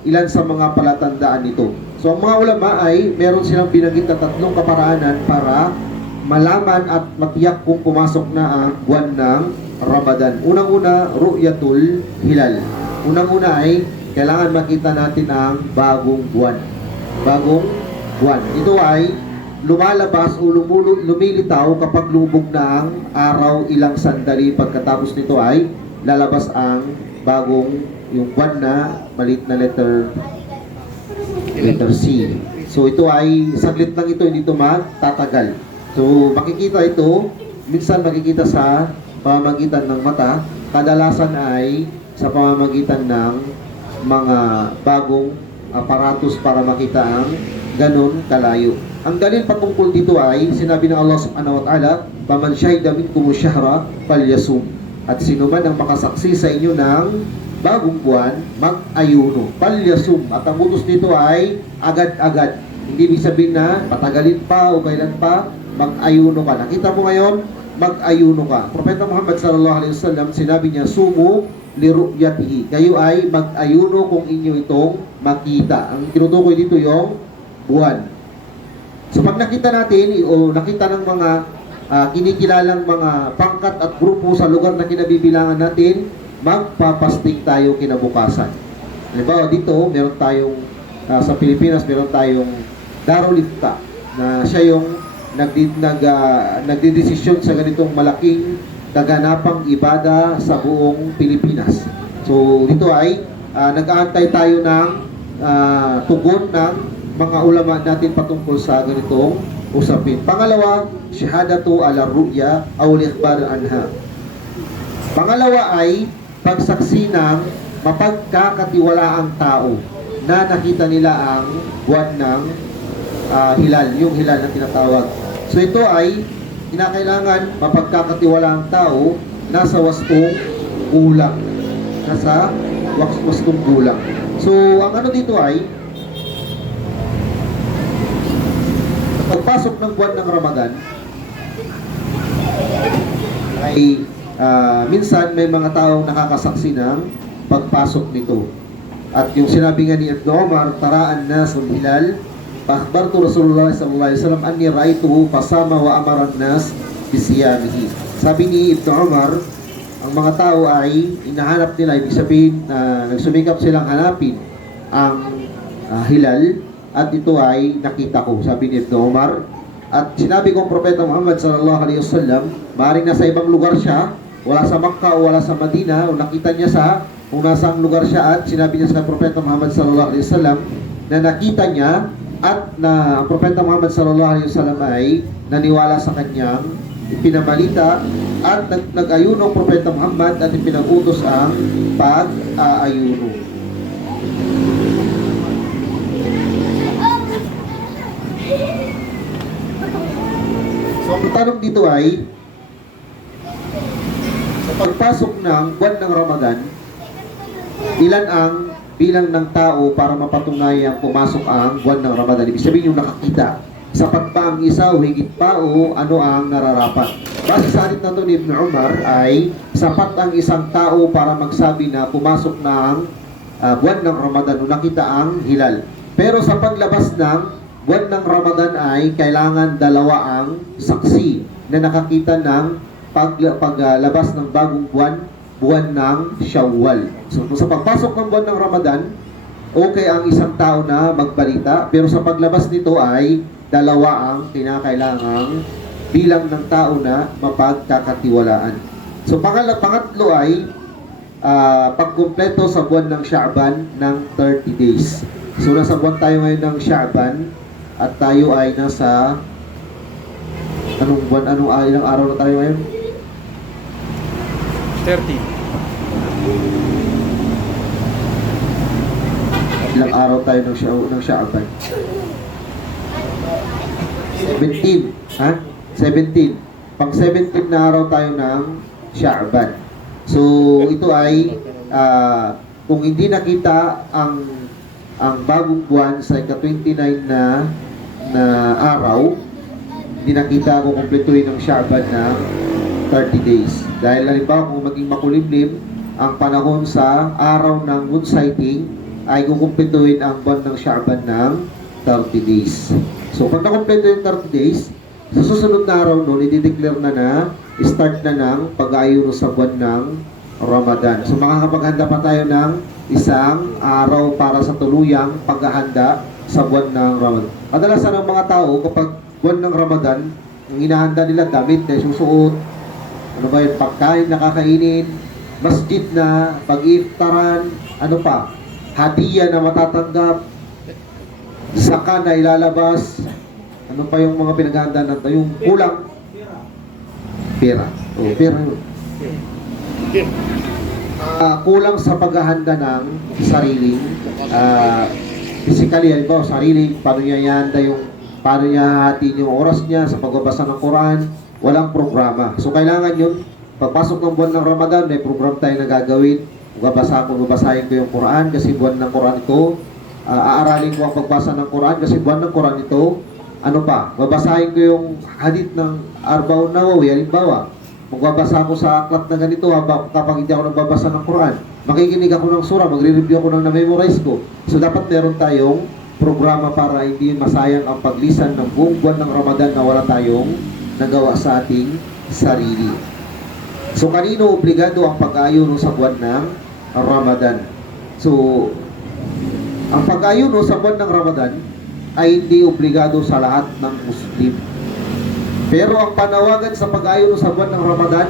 ilan sa mga palatandaan nito? So ang mga ulama ay meron silang binanggit na 3 kaparaanan para malaman at matiyak kung pumasok na ang buwan ng Ramadan. Unang-una, ru'yatul hilal. Unang-una ay kailangan makita natin ang bagong buwan. Bagong buwan. Ito ay lumalabas o lumilitaw kapag lumubog na ang araw ilang sandali. Pagkatapos nito ay lalabas ang bagong yung buwan na maliit na letter C. So ito ay saglit lang ito, hindi ito magtatagal. So makikita ito, minsan makikita sa pamamagitan ng mata, kadalasan ay sa pamamagitan ng mga bagong aparatos para makita ang ganon kalayo. Ang dalil patungkol dito ay sinabi ng Allah subhanahu wa ta'ala, "Faman shahida minkum ash-shahra falyasum." At sino man ang makasaksi sa inyo ng bagong buwan, mag-ayuno. Falyasum. At ang utos dito ay agad-agad. Hindi ibig sabihin na patagalin pa o kailan pa, mag-ayuno ka. Nakita mo ngayon, mag-ayuno ka. Propeta Muhammad sallallahu alaihi wasallam, sinabi niya, "Sumu liru'yatihi." Kayo ay mag-ayuno kung inyo itong makita. Ang tinutukoy dito yung buwan. So pag nakita natin o nakita ng mga kinikilalang mga pangkat at grupo sa lugar na kinabibilangan natin, magpapasting tayo kinabukasan. Halimbawa dito, meron tayong sa Pilipinas, meron tayong Darul Ifta na siya yung nagdidesisyon sa ganitong malaking kaganapang ibada sa buong Pilipinas. So dito ay nag-aantay tayo ng tugon ng mga ulama natin patungkol sa ganitong usapin. Pangalawa, syahadatu ala ru'ya aw ikhbar anha. Pangalawa ay pagsaksi ng mapagkakatiwalaang tao na nakita nila ang buwan ng hilal, yung hilal na tinatawag. So ito ay kinakailangan mapagkakatiwalaang tao nasa wastong gulang. Nasa wastong gulang. So ang ano dito ay pagpasok ng buwan ng Ramadan ay minsan may mga taong nakakasaksi ng pagpasok nito. At yung sinabi nga ni Ibn Umar, "Taraan nasul hilal, fa-akhbartu Rasulullah sallallahu alaihi wasallam anni ra'aytuhu fasama wa amara an-nas bisiyamihi." Sabi ni Ibn Umar, ang mga tao ay hinahanap nila, ibig sabihin nagsumikap silang hanapin ang hilal, at ito ay nakita ko, sabi ni Ibn Umar. At sinabi kong Propeta Muhammad sallallahu alaihi wasallam, maaaring nasa ibang lugar siya, wala sa Makkah o wala sa Madina, o nakita niya sa kung nasang lugar siya, at sinabi niya sa Propeta Muhammad sallallahu alaihi wasallam na nakita niya, at na ang Propeta Muhammad sallallahu alaihi wasallam ay naniwala sa kanyang ipinamalita, at nag-ayuno ang Propeta Muhammad at ipinag-utos ang pag-aayuno. So ang tanong dito ay, sa pagpasok ng buwan ng Ramadan, ilan ang bilang ng tao para mapatunayang pumasok ang buwan ng Ramadan? Ibig sabihin yung nakakita. Sapat ba ang isa o higit pa o ano ang nararapat? Base sa alit na ito ni Ibn Umar ay sapat ang isang tao para magsabi na pumasok na ang buwan ng Ramadan o nakita ang hilal. Pero sa paglabas ng buwan ng Ramadan ay kailangan 2 ang saksi na nakakita ng paglabas ng bagong buwan ng Shawwal. So sa pagpasok ng buwan ng Ramadan, okay ang isang tao na magbalita, pero sa paglabas nito ay 2 ang kinakailangang bilang ng tao na mapagkakatiwalaan. So pangatlo ay pagkumpleto sa buwan ng Sha'ban ng 30 days. So nasa buwan tayo ngayon ng Sha'ban, at tayo ay nasa anong buwan, ilang araw na tayo ngayon? 30. Ilang araw tayo ng Sha'ban? 17. Ha? 17. Pang 17 na araw tayo ng Sha'ban. So, ito ay kung hindi nakita ang bagong buwan sa ika-29 na na araw, hindi nakita ko kumpletuhin ng Sha'ban ng 30 days. Dahil halimbawa kung maging makulimlim ang panahon sa araw ng moon sighting, ay kukumpletuhin ang buwan ng Sha'ban ng 30 days. So pag nakumpleto yung 30 days, sa susunod na araw nun, i-declare na start na ng pag-aayuno sa buwan ng Ramadan. So makakapaghanda pa tayo ng isang araw para sa tuluyang paghahanda sa buwan ng Ramadan. Kadalasan ng mga tao, kapag buwan ng Ramadan, ang hinahanda nila damit na susuot, ano ba yun, pagkain na kakainin, masjid na, pag-iftaran, ano pa, hadiya na matatanggap, saka na ilalabas, ano pa yung mga pinaghahanda natin, yung kulang, pera. O, pera yun. Kulang sa paghahanda ng sariling physically, halimbawa sarili, paano niya ihanda paano niya hahatiin yung oras niya sa pagbabasa ng Quran, walang programa. So kailangan yun, pagpasok ng buwan ng Ramadan, may program tayo na gagawin. Babasahin ko yung Quran kasi buwan ng Quran ito. Aaralin ko ang pagbasa ng Quran kasi buwan ng Quran ito. Ano pa, babasahin ko yung hadith ng Arba'un Nawawi, halimbawa. Magbabasa ako sa aklat na ganito kapag hindi ako nagbabasa ng Quran. Makikinig ako ng surah, magre-review ako ng na-memorize ko. So dapat meron tayong programa para hindi masayang ang paglisan ng buong buwan ng Ramadan na wala tayong nagawa sa ating sarili. So kanino obligado ang pag-ayuno sa buwan ng Ramadan? So ang pag-ayuno sa buwan ng Ramadan ay hindi obligado sa lahat ng Muslim. Pero ang panawagan sa pag-ayuno sa buwan ng Ramadan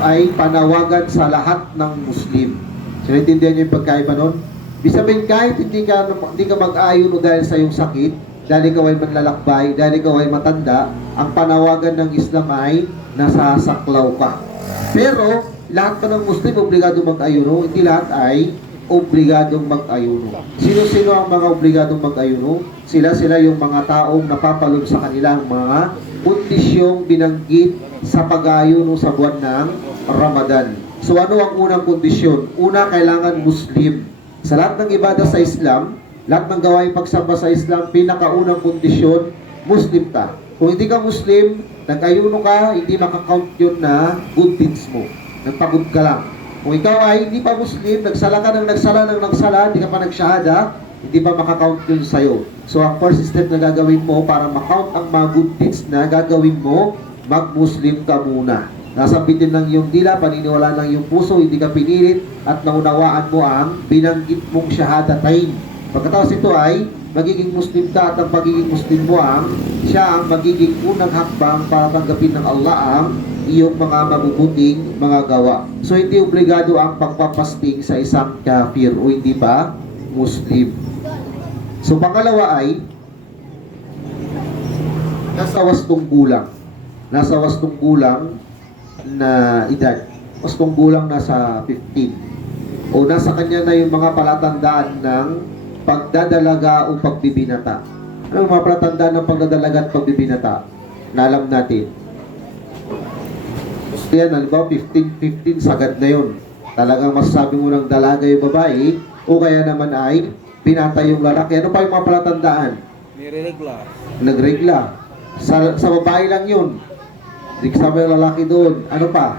ay panawagan sa lahat ng Muslim. So naintindihan niyo yung pagkaiba nun? Ibig sabihin, kahit hindi ka mag-ayuno dahil sa iyong sakit, dahil ikaw ay manlalakbay, dahil ikaw ay matanda, ang panawagan ng Islam ay nasasaklaw ka. Pero lahat ka ng Muslim obligado mag-ayuno, hindi lahat ay obligadong mag-ayuno. Sino-sino ang mga obligadong mag-ayuno? Sila yung mga taong napapaloob sa kanilang mga kondisyong binanggit sa pag-ayuno sa buwan ng Ramadan. So ano ang unang kondisyon? Una, kailangan Muslim. Sa lahat ng ibadah sa Islam, lahat ng gawaing pagsamba sa Islam, pinakaunang kondisyon, Muslim ka. Kung hindi ka Muslim, nag-ayuno ka, hindi makakount yun na good deeds mo. Nagpagod ka lang. Kung ikaw ay hindi pa Muslim, nagsala ka ng nagsala, hindi ka pa nagsyahada, hindi pa makakount yun sa'yo. So, ang first step na gagawin mo para makount ang mga good deeds na gagawin mo, mag-Muslim ka muna. Nasabitin ng iyong dila, paniniwala ng iyong puso, hindi ka pinilit, at naunawaan mo ang binanggit mong syahadatain. Pagkatapos ito ay, magiging Muslim ka at ang pagiging Muslim mo siya ang magiging unang hakbang para tanggapin ng Allah ang iyong mga mabubuting mga gawa. So, hindi obligado ang pagpapasting sa isang kafir o hindi pa Muslim. So, pangalawa ay nasa wastong gulang. Nasa wastong gulang na edad. Wastong gulang nasa 15. O nasa kanya na yung mga palatandaan ng pagdadalaga o pagbibinata. Ano yung mga palatandaan ng pagdadalaga at pagbibinata? Na alam natin. Yan, halimbawa 15, sagad na yun. Talagang masasabi mo ng dalaga yung babae o kaya naman ay pinatay yung lalaki. Ano pa yung mga palatandaan? Nagregla. Sa babae lang yun. Hindi kasama yung lalaki doon. Ano pa?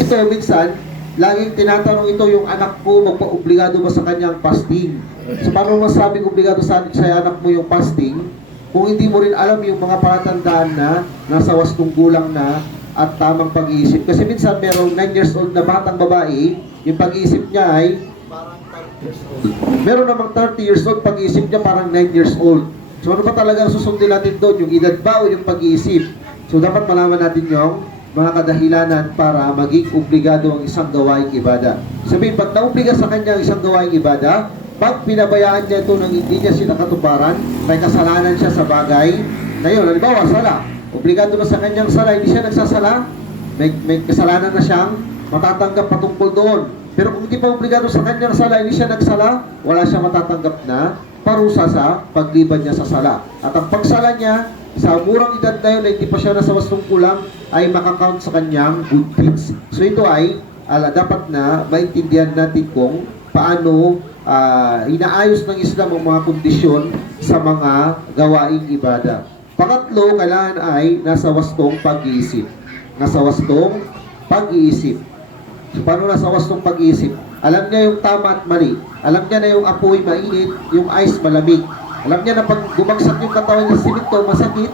Ito, minsan, laging tinatanong ito yung anak ko, magpa-obligado ba sa kanyang fasting? So, paano masabing obligado sa anak mo yung fasting? Kung hindi mo rin alam yung mga palatandaan na nasa wastong gulang na at tamang pag-iisip. Kasi minsan merong 9 years old na batang babae, yung pag-iisip niya ay meron namang 30 years old, pag-iisip niya parang 9 years old. So ano pa talaga susundin natin doon? Yung edad ba o yung pag-iisip? So dapat malaman natin yung mga kadahilanan para maging obligado ang isang gawaing ibada. Sabihin, pag naobliga sa kanya ang isang gawaing ibada, pag pinabayaan niya ito nang hindi niya sinakatuparan, may kasalanan siya sa bagay na yun. Halimbawa, sala. Obligado na sa kanyang sala, hindi siya nagsasala, may kasalanan na siyang matatanggap patungkol doon. Pero kung hindi pa obligado sa kanyang sala, hindi siya nagsala, wala siya matatanggap na parusa sa pagliban niya sa sala. At ang pagsala niya, sa murang edad na yun, na hindi pa siya nasa wastong kulang, ay makakount sa kanyang good deeds. So ito ay, dapat na maintindihan natin kung paano inaayos ng Islam ang mga kondisyon sa mga gawaing ibada. Pangatlo, kailangan ay nasa wastong pag-iisip. Nasa wastong pag-iisip. So, paano nasa wastong pag-iisip? Alam niya yung tama at mali. Alam niya na yung apoy mainit, yung ice malamig. Alam niya na pag bumagsak yung katawan niya sa simento, masakit.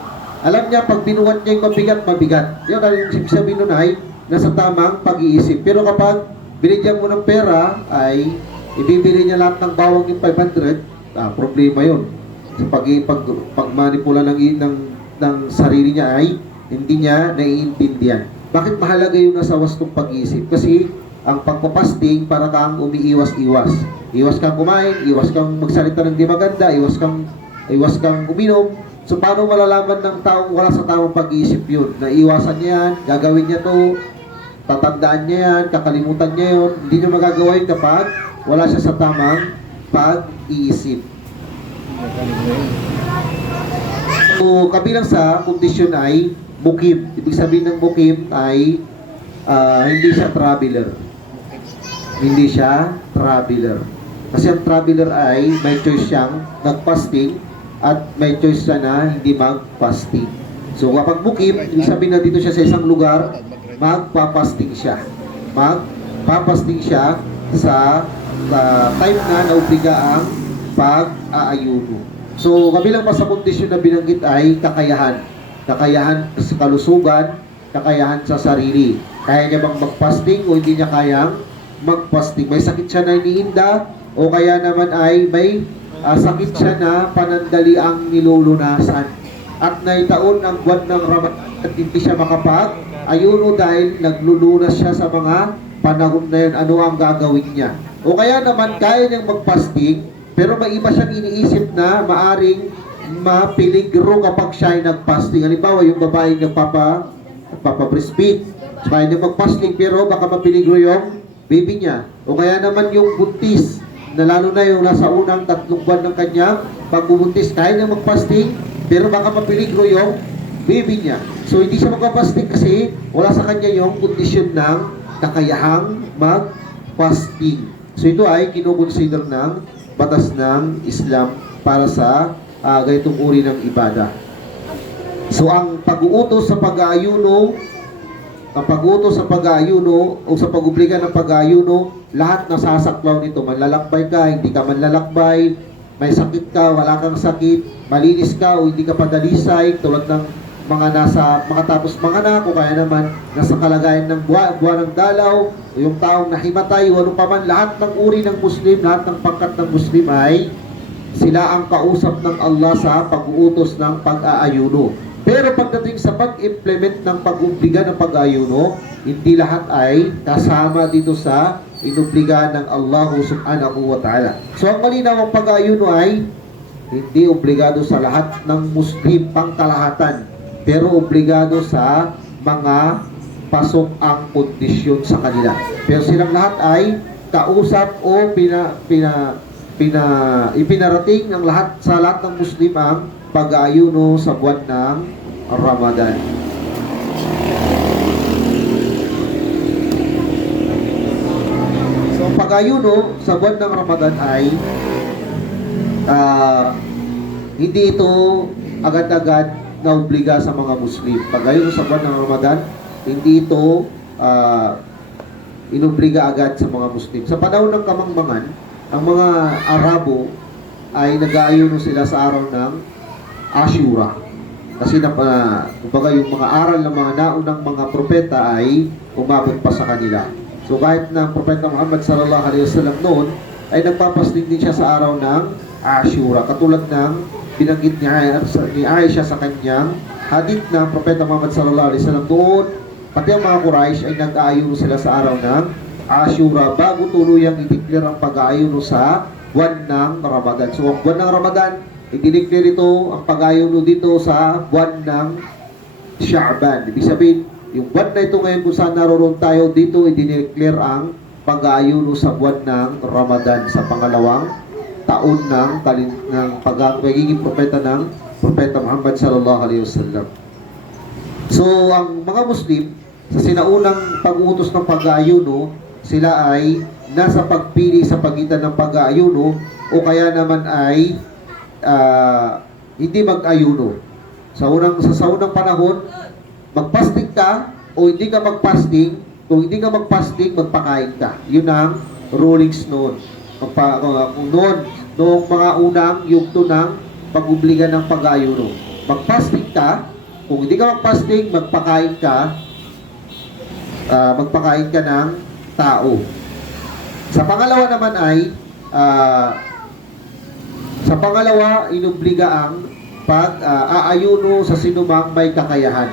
Alam niya pag binuhat niya yung mabigat, mabigat. Yun ang ibig sabihin nun ay nasa tamang pag-iisip. Pero kapag binigyan mo ng pera, ay ibibili niya lahat ng bawang yung 500, problema yun. So pag-manipula ng sarili niya ay hindi niya naiintindihan. Bakit mahalaga yung nasa wastong pag-iisip? Kasi ang pagpapasting para kang umiiwas-iwas. Iwas kang kumain, iwas kang magsalita ng di maganda, iwas kang uminom. So paano malalaman ng taong wala sa tamang pag-iisip yun? Naiwasan niya yan, gagawin niya to, tatandaan niya yan, kakalimutan niya yun. Hindi niya magagawa yun kapag wala siya sa tamang pag-iisip. So, kabilang sa kondisyon ay mukim. Ibig sabihin ng mukim ay hindi siya traveler. Hindi siya traveler. Kasi ang traveler ay may choice siyang nag-fasting at may choice siya na hindi mag-fasting. So, kapag mukim, ibig sabihin na dito siya sa isang lugar, magpapasting siya. Magpapasting siya sa time na naobliga ang pag-aayuno. So, kabilang pa sa kondisyon na binanggit ay kakayahan. Kakayahan sa kalusugan, kakayahan sa sarili. Kaya niya bang mag-fasting o hindi niya kayang mag-fasting? May sakit siya na iniinda o kaya naman ay may sakit siya na panandali ang nilulunasan. At naitaon ang buwan ng Ramadan at hindi siya makapag-ayuno dahil naglulunas siya sa mga panahon na yun. Ano ang gagawin niya? O kaya naman kaya niyang mag-fasting pero may iba siyang iniisip na maaring mapiligro kapag siya ay nag-fasting. Halimbawa, yung babaeng nagpapa-breastfeed. So, kaya niya mag-fasting pero baka mapiligro yung baby niya. O kaya naman yung buntis na lalo na yung nasa unang 3 buwan ng kanyang pagbubuntis. Kaya niya mag-fasting pero baka mapiligro yung baby niya. So, hindi siya mag-fasting kasi wala sa kanya yung kondisyon ng kakayahang mag-fasting. So, ito ay kinukonsider ng batas ng Islam para sa ganitong uri ng ibada. So, ang pag-uutos sa pag-aayuno, o sa pag-obliga ng pag-aayuno, lahat nasasaklaw nito. Manlalakbay ka, hindi ka manlalakbay, may sakit ka, wala kang sakit, malinis ka o hindi ka padalisay, tulad ng mga makatapos manganak o kaya naman nasa kalagayan ng buwan ng dalaw o yung taong nahimatay o ano pa man, lahat ng uri ng Muslim, lahat ng pangkat ng Muslim ay sila ang kausap ng Allah sa pag-uutos ng pag-aayuno. Pero pagdating sa pag-implement ng pag-obliga ng pag-aayuno, hindi lahat ay kasama dito sa inobliga ng Allah subhanahu wa ta'ala. So ang malinaw ang pag-aayuno ay hindi obligado sa lahat ng Muslim pangkalahatan, pero obligado sa mga pasok ang kondisyon sa kanila. Pero silang lahat ay kausap o ipinarating ng lahat sa lahat ng Muslim ang pag-aayuno sa buwan ng Ramadan. So, ang pag-aayuno sa buwan ng Ramadan ay hindi ito agad-agad na obliga sa mga Muslim. Pag-aayuno sa buwan ng Ramadan, hindi ito inobliga agad sa mga Muslim. Sa panahon ng kamangmangan, ang mga Arabo ay nag-aayuno sila sa araw ng Ashura. Kasi kumbaga yung mga aral ng mga naunang mga propeta ay umabot pa sa kanila. So kahit na ang propeta Muhammad sallallahu alaihi wasallam noon ay nagpapasting din siya sa araw ng Ashura. Katulad ng binanggit ni Aisha sa kanyang hadith na ang propeta Muhammad sallallahu alaihi wasallam doon, pati ang mga Quraysh ay nag-aayuno sila sa araw ng Ashura bago tuluyang i-declare ang pag-aayuno sa buwan ng Ramadan. So ang buwan ng Ramadan, i-declare ito ang pag-aayuno dito sa buwan ng Sha'ban. Ibig sabihin, yung buwan na ito ngayon kung saan naroon tayo, dito i-declare ang pag-aayuno sa buwan ng Ramadan sa pangalawang taon ng pagiging propeta ng propeta Muhammad sallallahu alaihi wasallam. So ang mga Muslim sa sinaunang pag-uutos ng pag-aayuno sila ay nasa pagpili sa pagitan ng pag-aayuno o kaya naman ay hindi mag-ayuno. Sa unang panahon, magpasting ka o hindi ka magpasting. Kung hindi ka magpasting, magpakain ka. Yun ang rulings noon. Noong mga unang yugto ng pag-obliga ng pag-ayuno. Magpasting ka. Kung hindi ka magpasting, magpakain ka ng tao. Sa pangalawa naman ay inubliga ang pag-aayuno sa sinumang may kakayahan.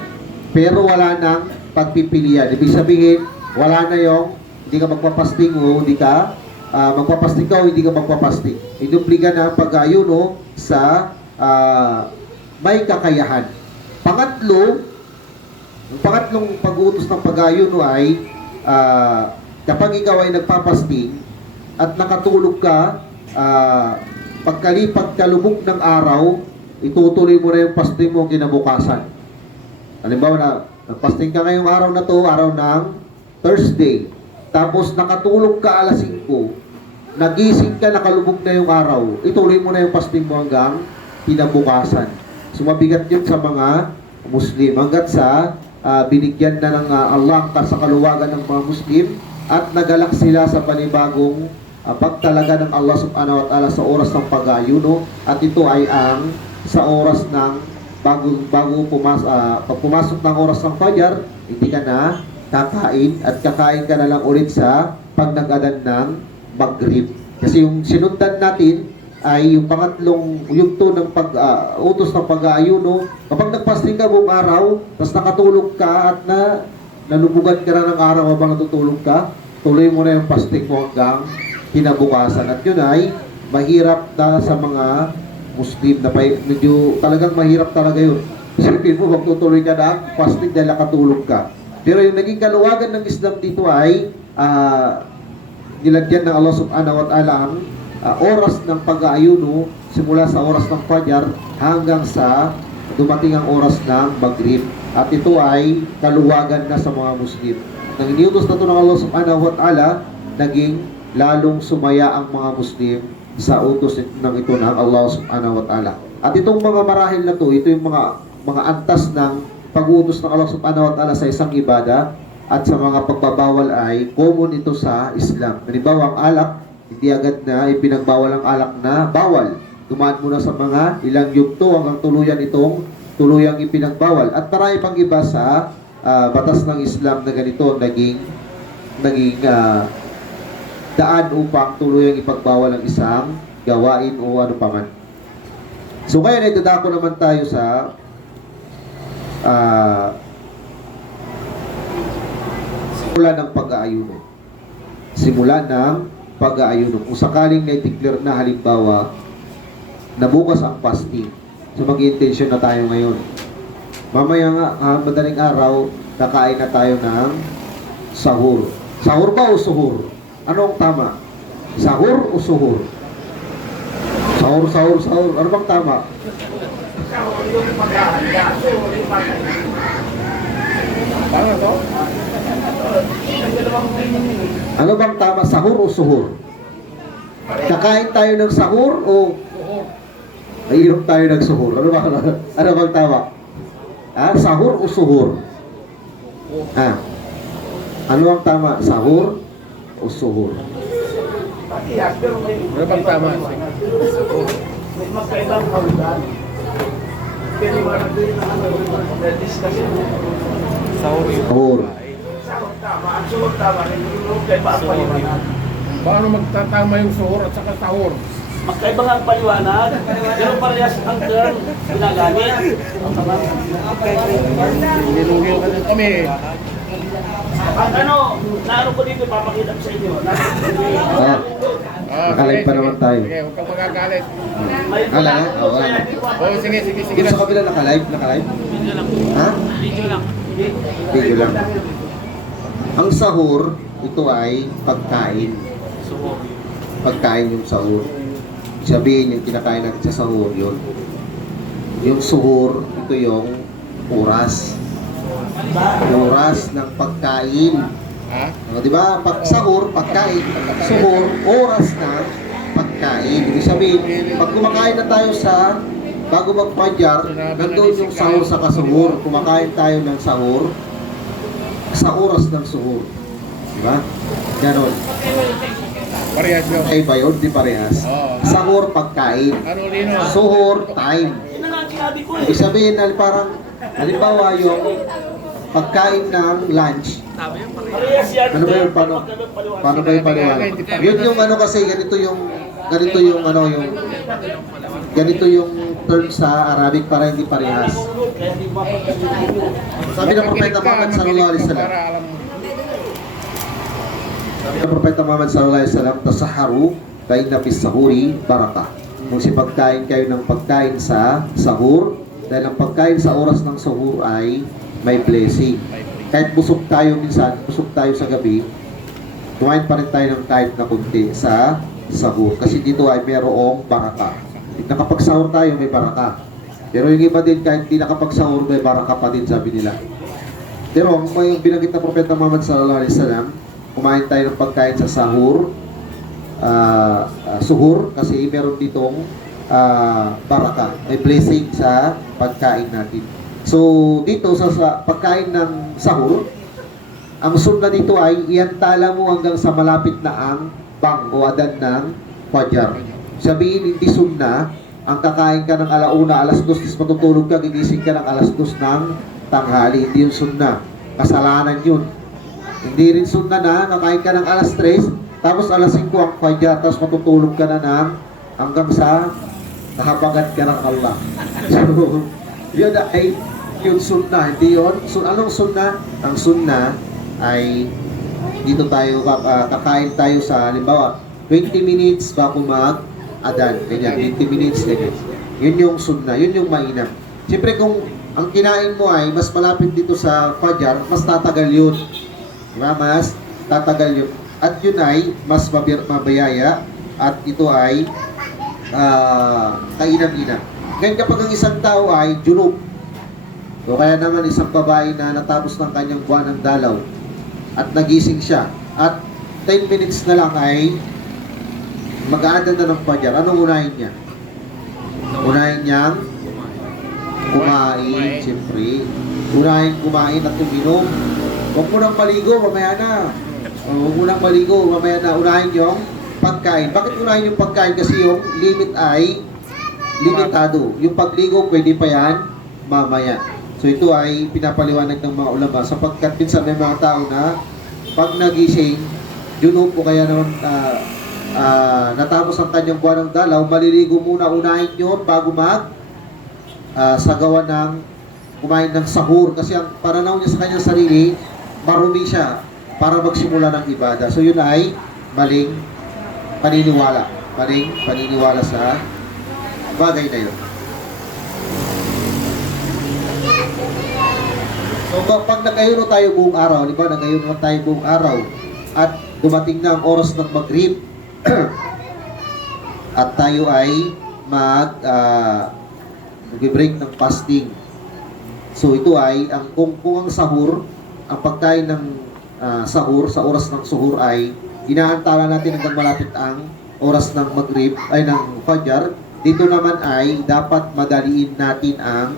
Pero wala nang pagpipilian. Ibig sabihin, wala na yung hindi ka magpapasting o hindi ka magpapasting ka o hindi ka magpapasting. Inubliga na ang pag-aayuno sa may kakayahan. Ang pangatlong pag-uutos ng pag-aayuno ay kapag ikaw ay nagpapasting at nakatulog ka, pagkalubog ng araw, itutuloy mo na yung fasting mo kinabukasan. Halimbawa na, nagpasting ka ngayong araw na to, araw ng Thursday. Tapos nakatulog ka alas 5, nagising ka, nakalubog na yung araw, ituloy mo na yung fasting mo hanggang kinabukasan. So mabigat yun sa mga Muslim. Hanggat sa binigyan na ng Allah sa kaluwagan ng mga Muslim at nagalak sila sa panibagong pagtalaga ng Allah subhanahu wa ta'ala sa oras ng pag-ayuno, at ito ay ang sa oras ng pag pumasok ng oras ng Fajr, hindi ka na kakain at kakain ka na lang ulit sa pag nag-adan ng Maghrib. Kasi yung sinundan natin ay yung pangatlong yugto ng utos ng pag-aayuno. Kapag nagpasting ka buong araw, tapos nakatulog ka at nalubugan ka na ng araw habang natutulog ka, tuloy mo na yung fasting mo hanggang kinabukasan. At yun ay mahirap na sa mga Muslim na medyo talagang mahirap talaga yun. Isipin mo, magtutuloy ka na fasting dahil nakatulog ka. Pero yung naging kaluwagan ng Islam dito ay nilagyan ng Allah subhanahu wa ta'ala ang oras ng pag-aayuno simula sa oras ng Fajr hanggang sa dumating ang oras ng Maghrib. At ito ay kaluwagan na sa mga Muslim. Nang iniutos na ito ng Allah subhanahu wa ta'ala, naging lalong sumaya ang mga Muslim sa utos ng ito ng Allah subhanahu wa ta'ala. At itong mga marahil na ito yung mga antas ng pag-uutos ng Allah subhanahu wa ta'ala sa isang ibada at sa mga pagbabawal ay common ito sa Islam. Halimbawa, ang alak, hindi agad na ipinagbawal ang alak na bawal. Dumaan muna sa mga ilang yugto hanggang tuluyang ipinagbawal. At marami pang iba sa batas ng Islam na ganito naging daan upang tuluyang ipagbawal ang isang gawain o ano paman. So ngayon ay dadako naman tayo sa simula ng pag-aayuno. Simula ng pag-aayuno. Kung sakaling na-declare na halimbawa na bukas ang fasting, so mag-intention na tayo ngayon. Mamaya nga, madaling araw, kakain na tayo ng sahur. Sahur ba o suhur? Ano ang tama? Sahur o suhur? Sahur. Ano bang tama? Ano bang tama? Sahur o suhur? Kakain tayo ng sahur o naiinom tayo ng suhur? Ano bang tama? Sahur o suhur? Ano ang tama? Sahur o suhur? Ano bang tama? May magkaibang kawilan. Kaya wala din na discussion. Sahur. Sahur. Sahur tama. Ang suhur tama. Yung kaiba ang paliwanag. Paano magtatama yung suhur at saka sahur? Magkaiba nga ang paliwanag. Pero parehas ang term ginagamit. Nilungil ka din kami. Ang naano ko dito, papakita ko sa inyo. Nakalive pa naman tayo. Sige, huwag kang magagalit. May Wala na? Oo, wala na. Oh, sige Dito sa kabila nakalive? Video lang. Ha? Video lang. Video lang. Ang sahur, ito ay pagkain. Pagkain yung sahur. Sabihin yung kinakain natin sa sahur, yun. Yung suhur, ito yung oras. Oras ng pagkain. Ha? Di ba? Pag sahur, pagkain. Suhur, oras na pagkain. Ibig sabihin, pag kumakain na tayo bago magpadyar, nandun yung sahur sa kasuhur. Kumakain tayo ng sahur sa oras ng suhur. Di ba? Ganon. Parehas yun. Ay ba yun? Di parehas. Oo. Sahur, pagkain. Ano, Lino? Suhur, time. Yun na nga ang sinabi ko eh. Ibig sabihin na parang, halimbawa yung pagkain ng lunch. Parehas yan. Ano ba yun? Paano ba yung paliwanag? Yun yung ano kasi, ganito yung ganito yung term sa Arabic para hindi parehas. Kaya di ba? Sabi ng Propeta Muhammad sallallahu alaihi wasallam, Para alam mo. sabi ng Propeta Muhammad sallallahu alaihi wasallam, tasaharu fa inna fis sahuri barakah. Kung pagkain kayo ng pagkain sa sahur, dahil ang pagkain sa oras ng sahur ay may blessing. Kahit busog tayo minsan, busog tayo sa gabi, kumain pa rin tayo ng kahit na kunti sa sahur. Kasi dito ay mayroong baraka. Nakapagsahur tayo, may baraka. Pero yung iba din, kahit di nakapagsahur, may baraka pa din, sabi nila. Pero ang yung binanggit na Propeta Muhammad sallallahu alaihi wasallam, kumain tayo ng pagkain sa sahur, suhur, kasi meron ditong baraka. May blessing sa pagkain natin. So, dito sa pagkain ng sahur, ang sunna dito ay iantala mo hanggang sa malapit na ang bang o adan ng fajar. Sabihin, hindi sunna, ang kakain ka ng alauna, alas 2, tapos matutulog ka, gigising ka ng alas 2 ng tanghali. Hindi yun sunna. Kasalanan yun. Hindi rin sunna na kakain ka ng alas 3, tapos alas 5 ang fajar, tapos matutulog ka na ng hanggang sa nahabagat ka ng Allah. So, yun ay yun sunna, hindi yun. So, anong sunna? Ang sunna ay dito tayo, kakain tayo sa, halimbawa, 20 minutes bago mag-adan. Ganyan, 20 minutes, ganyan. Yun yung sunna, yun yung mainam. Siyempre kung ang kinain mo ay mas malapit dito sa fajar, mas tatagal yun. Diba? Mas tatagal yun. At yun ay mas mabayaya at ito ay kainam-inam. Ngayon kapag ang isang tao ay junub, o kaya naman isang babae na natapos ng kanyang buwan ng dalaw at nagising siya at 10 minutes na lang ay mag-aadan na ng fajar, anong unahin niya? Unahin niyang kumain, siyempre. Unahin kumain at uminom. Huwag mo nang maligo, mamaya na. Huwag mo nang maligo, mamaya na. Unahin yung pagkain. Bakit unahin yung pagkain? Kasi yung limit ay limitado. Yung pagligo, pwede pa yan mamaya. So ito ay pinapaliwanag ng mga ulama sapagkat minsan may mga tao na pag nagising, junub o kaya naman natapos ang kanyang buwan ng dalaw, maliligo muna, unahin yun bago sagawa ng kumain ng sahur. Kasi ang pananaw niya sa kanyang sarili, marumi siya para magsimula ng ibada. So yun ay maling paniniwala. Maling paniniwala sa bagay na yun. So pag nag-ayuno tayo buong araw, di ba, nag-ayuno tayo buong araw at dumating na ang oras ng maghrib at tayo ay mag-break ng fasting. So ito ay kung ang sahur, ang pagkain ng sahur sa oras ng suhur ay inaantala natin hanggang malapit ang oras ng maghrib ay ng fajar. Dito naman ay dapat madaliin natin ang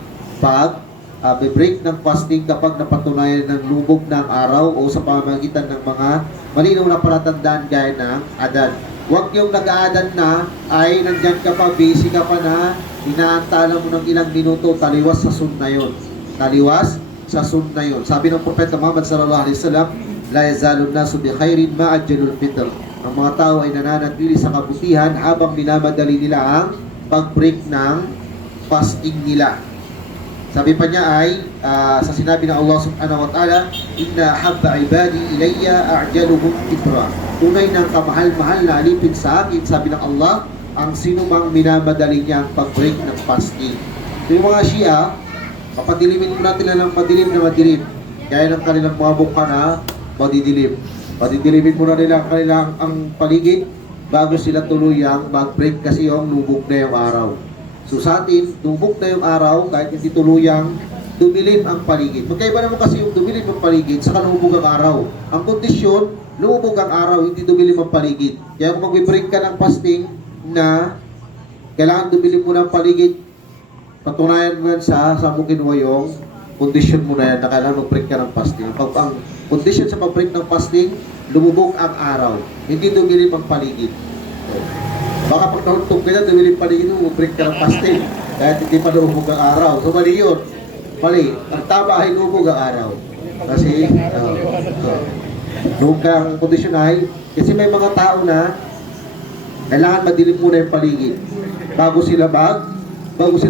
break ng fasting kapag napatunayan ng lubog ng araw o sa pamamagitan ng mga malinaw na palatandaan gaya ng adan. Huwag yung nag-aadan na ay nandyan ka pa, busy ka pa na, inaantala mo ng ilang minuto, taliwas sa sunna yun. Taliwas sa sunna yun. Sabi ng Propeta Muhammad sallallahu alaihi wasallam, la yazalun nasu bi khairin ma'ajjalul fitr. Ang mga tao ay nananatili sa kabutihan habang minamadali nila ang pag-break ng fasting nila. Sabi pa niya ay, sa sinabi ng Allah subhanahu wa ta'ala, inna habba ibadi ilayya a'jaluhum fitra. Tunay ng kamahal-mahal na alipin sa akin, sabi ng Allah, ang sino mang minamadali niya ang pag-break ng fasting. So yung mga Shia, papadilimin natin lang ng madilim na madilim. Kaya ng kanilang mga mukha na madidilim. Padidilimin muna nila ang kanilang ang paligid bago sila tuluyang mag-break kasi yung lubog na yung araw. So sa atin, lubog na yung araw kahit hindi tuluyang dumilim ang paligid. Magkaiba naman kasi yung dumilim ang paligid sa lumubog ang araw. Ang kondisyon, lumubog ang araw, hindi dumilim ang paligid. Kaya kung mag-break ka ng fasting na kailangan dumilim mo ng paligid, patunayan mo yan sa mo kinuha yung kondisyon mo na yan na kailangan mag-break ka ng fasting. Ang kondisyon sa pag-break ng fasting, lumubog ang araw, hindi dumilim ang paligid. Baka pag nahultog ka na, dumilim paligid mo, mag-break ka ng fasting. Kahit hindi pa lumubog ang araw. So mali yun. Mali. Ang tama ay lumubog ang araw. Kasi, lumubog ka ang kondisyon ay, kasi may mga tao na kailangan madilim muna yung paligid bago sila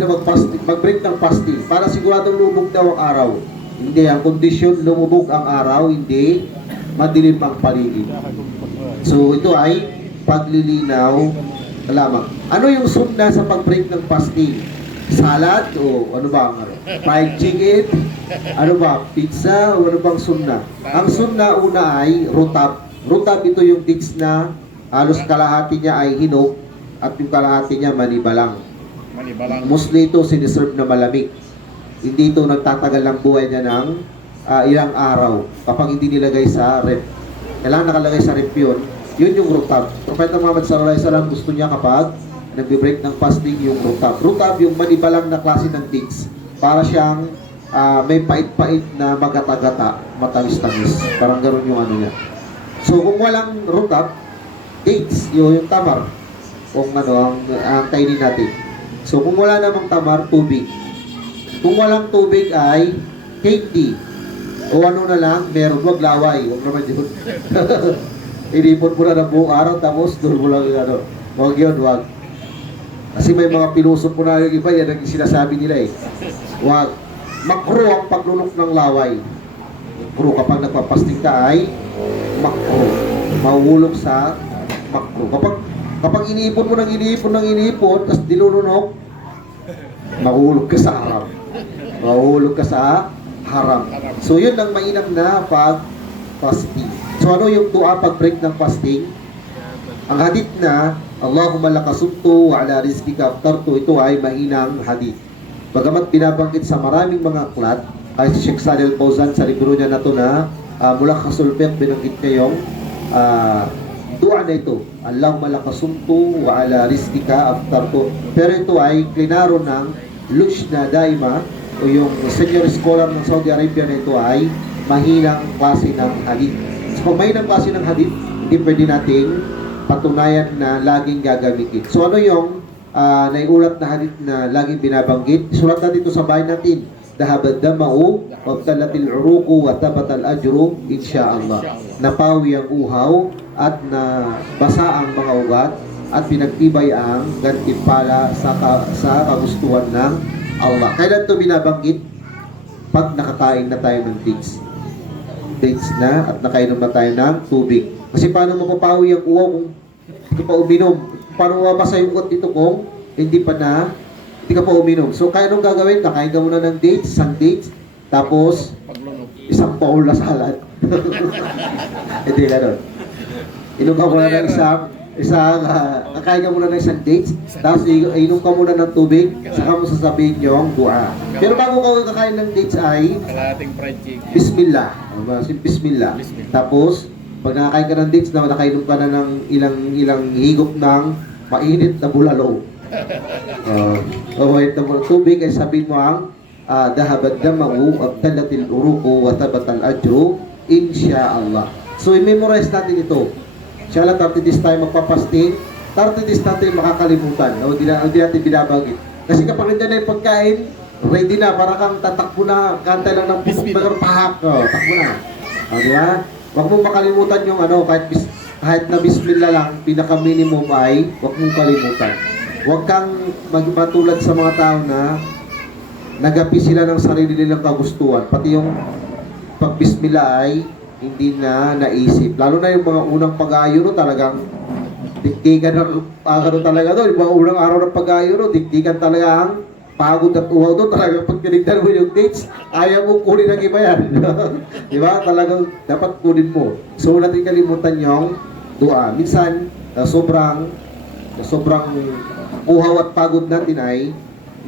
mag-fasting, mag-break ng fasting para siguradong lumubog daw ang araw. Hindi, ang kondisyon lumubog ang araw, hindi madilim ang paligid. So ito ay paglilinaw lamang. Ano yung sunna sa pag-break ng fasting? Salad o ano ba ang fried chicken? Ano ba? Pizza o ano bang sunna? Ang sunna una ay rutab. Rutab ito yung dates na halos kalahati niya ay hinog at yung kalahati niya manibalang. Mostly ito siniserve na malamig. Hindi ito nagtatagal ng buhay niya ng ilang araw kapag hindi nilagay sa rep. Kailangan nakalagay sa rep yun. Yun yung rutab. Propeta Muhammad sallallahu alaihi wasallam gusto niya kapag nagbe-break ng fasting yung rutab. Rutab yung manibalang na klase ng dates. Para siyang may pait-pait na magata-gata, matamis-tamis. Parang gano'n yung ano niya. So kung walang rutab, dates, yung tamar. Kung ano, ang kainin natin. So kung wala namang tamar, tubig. Kung walang tubig ay candy. O ano na lang, meron, wag laway. Wag naman yun. Inipon mo na ng buong araw, tapos doon mo lang yung ano. Wag yun, wag. Kasi may mga pilusot mo na yung iba, yan ang sinasabi nila eh. Wag. Makro ang paglunok ng laway. Makro, kapag nagpapasting ka ay makro. Mahulog sa makro. Kapag iniipon mo ng iniipon, tapos dilununok, mahulog ka sa haram. Mahulog ka sa haram. So yun ang mainam na pag-fasting. So ano yung dua pag-break ng fasting? Ang hadith na Allahumma lakasumtu wa ala rizkika aftartu, ito ay mahinang hadith. Bagamat binabanggit sa maraming mga aklat, ay si Sheikh Shalih Al-Fawzan sa libro niya na ito na mula kasulpet binanggit niya yung dua na ito. Allahumma lakasumtu wa ala rizkika aftartu. Pero ito ay klinaro ng Lujna Daima o yung senior scholar ng Saudi Arabia na ito ay mahinang klase ng hadith. So kung mahinang klase ng hadith, hindi pwede nating patunayan na laging gagamitin. So ano yung naiulat na hadith na laging binabanggit? Isulat natin ito sa bahay natin. Dahabad dama'u, wabtalatil uruku, watabatal ajru, insyaallah. Napawi ang uhaw at nabasa ang mga ugat at pinagtibay ang gantimpala sa kagustuhan ng Allah. Kailan ito binabanggit? Pag nakakain na tayo ng dates. Dates na at nakainom na tayo ng tubig. Kasi paano mapapawi ang uhaw kung hindi ka pa uminom? Paano mabasa yung ugat dito kung hindi ka pa uminom? So kaya anong gagawin? Nakain ka muna ng dates, isang dates, tapos isang bowl na salad. Hindi gano'n. Inom ka muna ng kakain ka muna ng isang dates, tapos inom ka muna ng tubig, saka mo sasabihin yung dua. Pero bago ka kakain ng dates ay Kalating fried chicken. Bismillah. Bismillah. Tapos, pag nakakain ka ng dates na nakainom ka na ng ilang higop ng mainit na bulalo. Mainit na bulalo. Tubig ay sabihin mo ang dahabad dama'u, abtalatil uruku, watabatal ajru, insyaallah. So, i-memorize natin ito. Inshallah, 30 days tayo magpapasting, 30 days natin makakalimutan. Hindi natin binabanggit. Kasi kapag nandiyan na yung pagkain, ready na, para kang tatakbo na, kantay lang ng pusok na pahak. Takbo na. Di ba? Huwag mong makalimutan yung kahit na bismillah lang, pinaka-minimum ay, huwag mong kalimutan. Huwag kang matulad sa mga tao na nagapi sila ng sarili nilang kagustuhan. Pati yung pag-bismillah ay hindi na naisip. Lalo na yung mga unang pag-aayuno, talagang diktikan talaga doon. Yung mga unang araw ng pag-aayuno, diktikan talaga ang pagod at uhaw doon. Talagang pag tinignan mo yung dates, ayaw mo kunin ang iba yan. Di ba? Talagang dapat kunin mo. So, natin kalimutan yung dua. Minsan, sobrang uhaw at pagod natin ay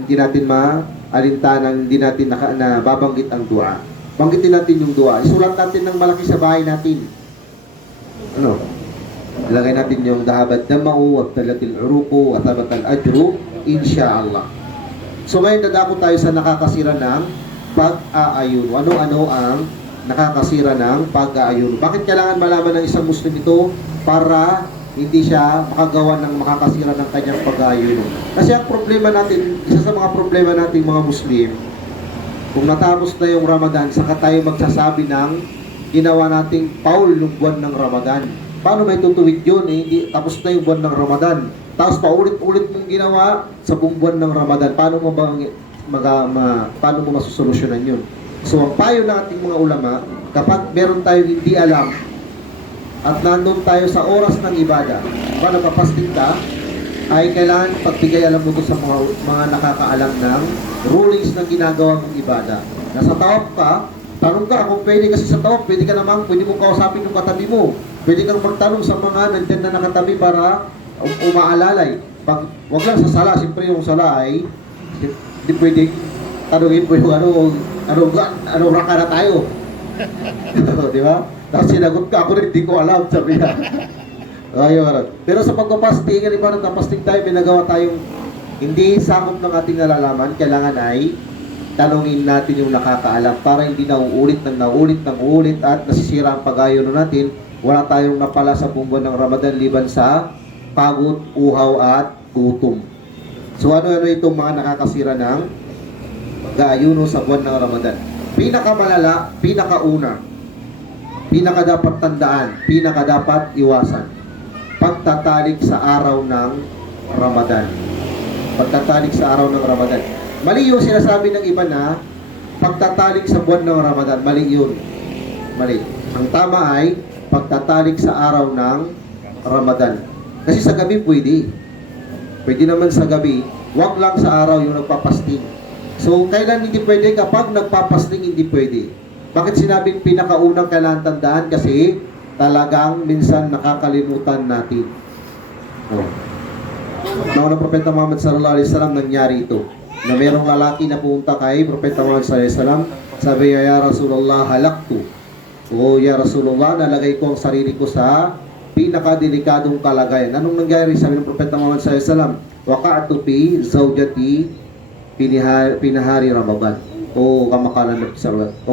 hindi natin maalintanan, hindi natin nababanggit ang dua. Banggitin natin yung dua. Isulat natin ng malaki sa bahay natin. Ano? Ilagay natin yung dahabat damau, wabtalatil uruku, watabatal ajru, insyaallah. So ngayon dadako tayo sa nakakasira ng pag-aayuno. Ano-ano ang nakakasira ng pag-aayuno? Bakit kailangan malaman ng isang Muslim ito para hindi siya makagawa ng makakasira ng kanyang pag-aayuno? Kasi ang problema natin, isa sa mga problema nating mga Muslim, kung natapos na yung Ramadan, saka tayo magsasabi ng ginawa nating paul ng buwan ng Ramadan. Paano may tutuwid yun? Hindi, tapos na yung buwan ng Ramadan. Tapos paulit-ulit mong ginawa sa buong buwan ng Ramadan. Paano mo paano mo masusolusyonan yun? So, ang payo ng ating mga ulama, kapag meron tayong hindi alam at nandun tayo sa oras ng ibada, kung napapasting ka, ay kailangan pagbigay alam mo sa mga nakakaalam ng rulings ng ginagawa mong ibada. Nasa tawaf ka, tanong ka kung pwede, kasi sa tawaf, pwede mong kausapin yung katabi mo. Pwede kang magtanong sa mga nandyan na nakatabi para umaalalay. Wag lang sa sala, siyempre yung sala ay hindi pwede tanongin mo yung ano raka na tayo. Di ba? Tapos sinagot ka, ako rin hindi ko alam, sabi niya. Ayun. Pero sa pagpapasting, halimbawa nagpapasting tayo, may nagawa tayong hindi sakop ng ating nalalaman, kailangan ay tanungin natin yung nakakaalam para hindi nauulit at nasisira ang pag-aayuno natin. Wala tayong napala sa buwan ng Ramadan liban sa pagod, uhaw at gutom. So ano-ano itong mga nakakasira ng pag-aayuno sa buwan ng Ramadan? Pinakamalala, pinakauna, pinakadapat tandaan, pinakadapat iwasan, pagtatalik sa araw ng Ramadan. Pagtatalik sa araw ng Ramadan. Mali yung sinasabi ng iba na pagtatalik sa buwan ng Ramadan. Mali yun. Mali. Ang tama ay pagtatalik sa araw ng Ramadan. Kasi sa gabi pwede. Pwede naman sa gabi. Huwag lang sa araw yung nagpapasting. So, kailan hindi pwede? Kapag nagpapasting, hindi pwede. Bakit sinabing pinakaunang kailangan tandaan? Kasi talagang minsan nakakalimutan natin. Oh. Noong ng Propeta Muhammad sallallahu alaihi wasallam nangyari ito. Na merong lalaki na pumunta kay Propeta Muhammad sallallahu alaihi wasallam, sabi niya, "Ya Rasulullah, halaktu." O ya Rasulullah, nalagay ko ang sarili ko sa pinakadelikadong kalagayan. Anong nangyari? Sabi ng Propeta Muhammad sallallahu alaihi wasallam, "Waqa'tu fi zawjati pinahari Ramadan." O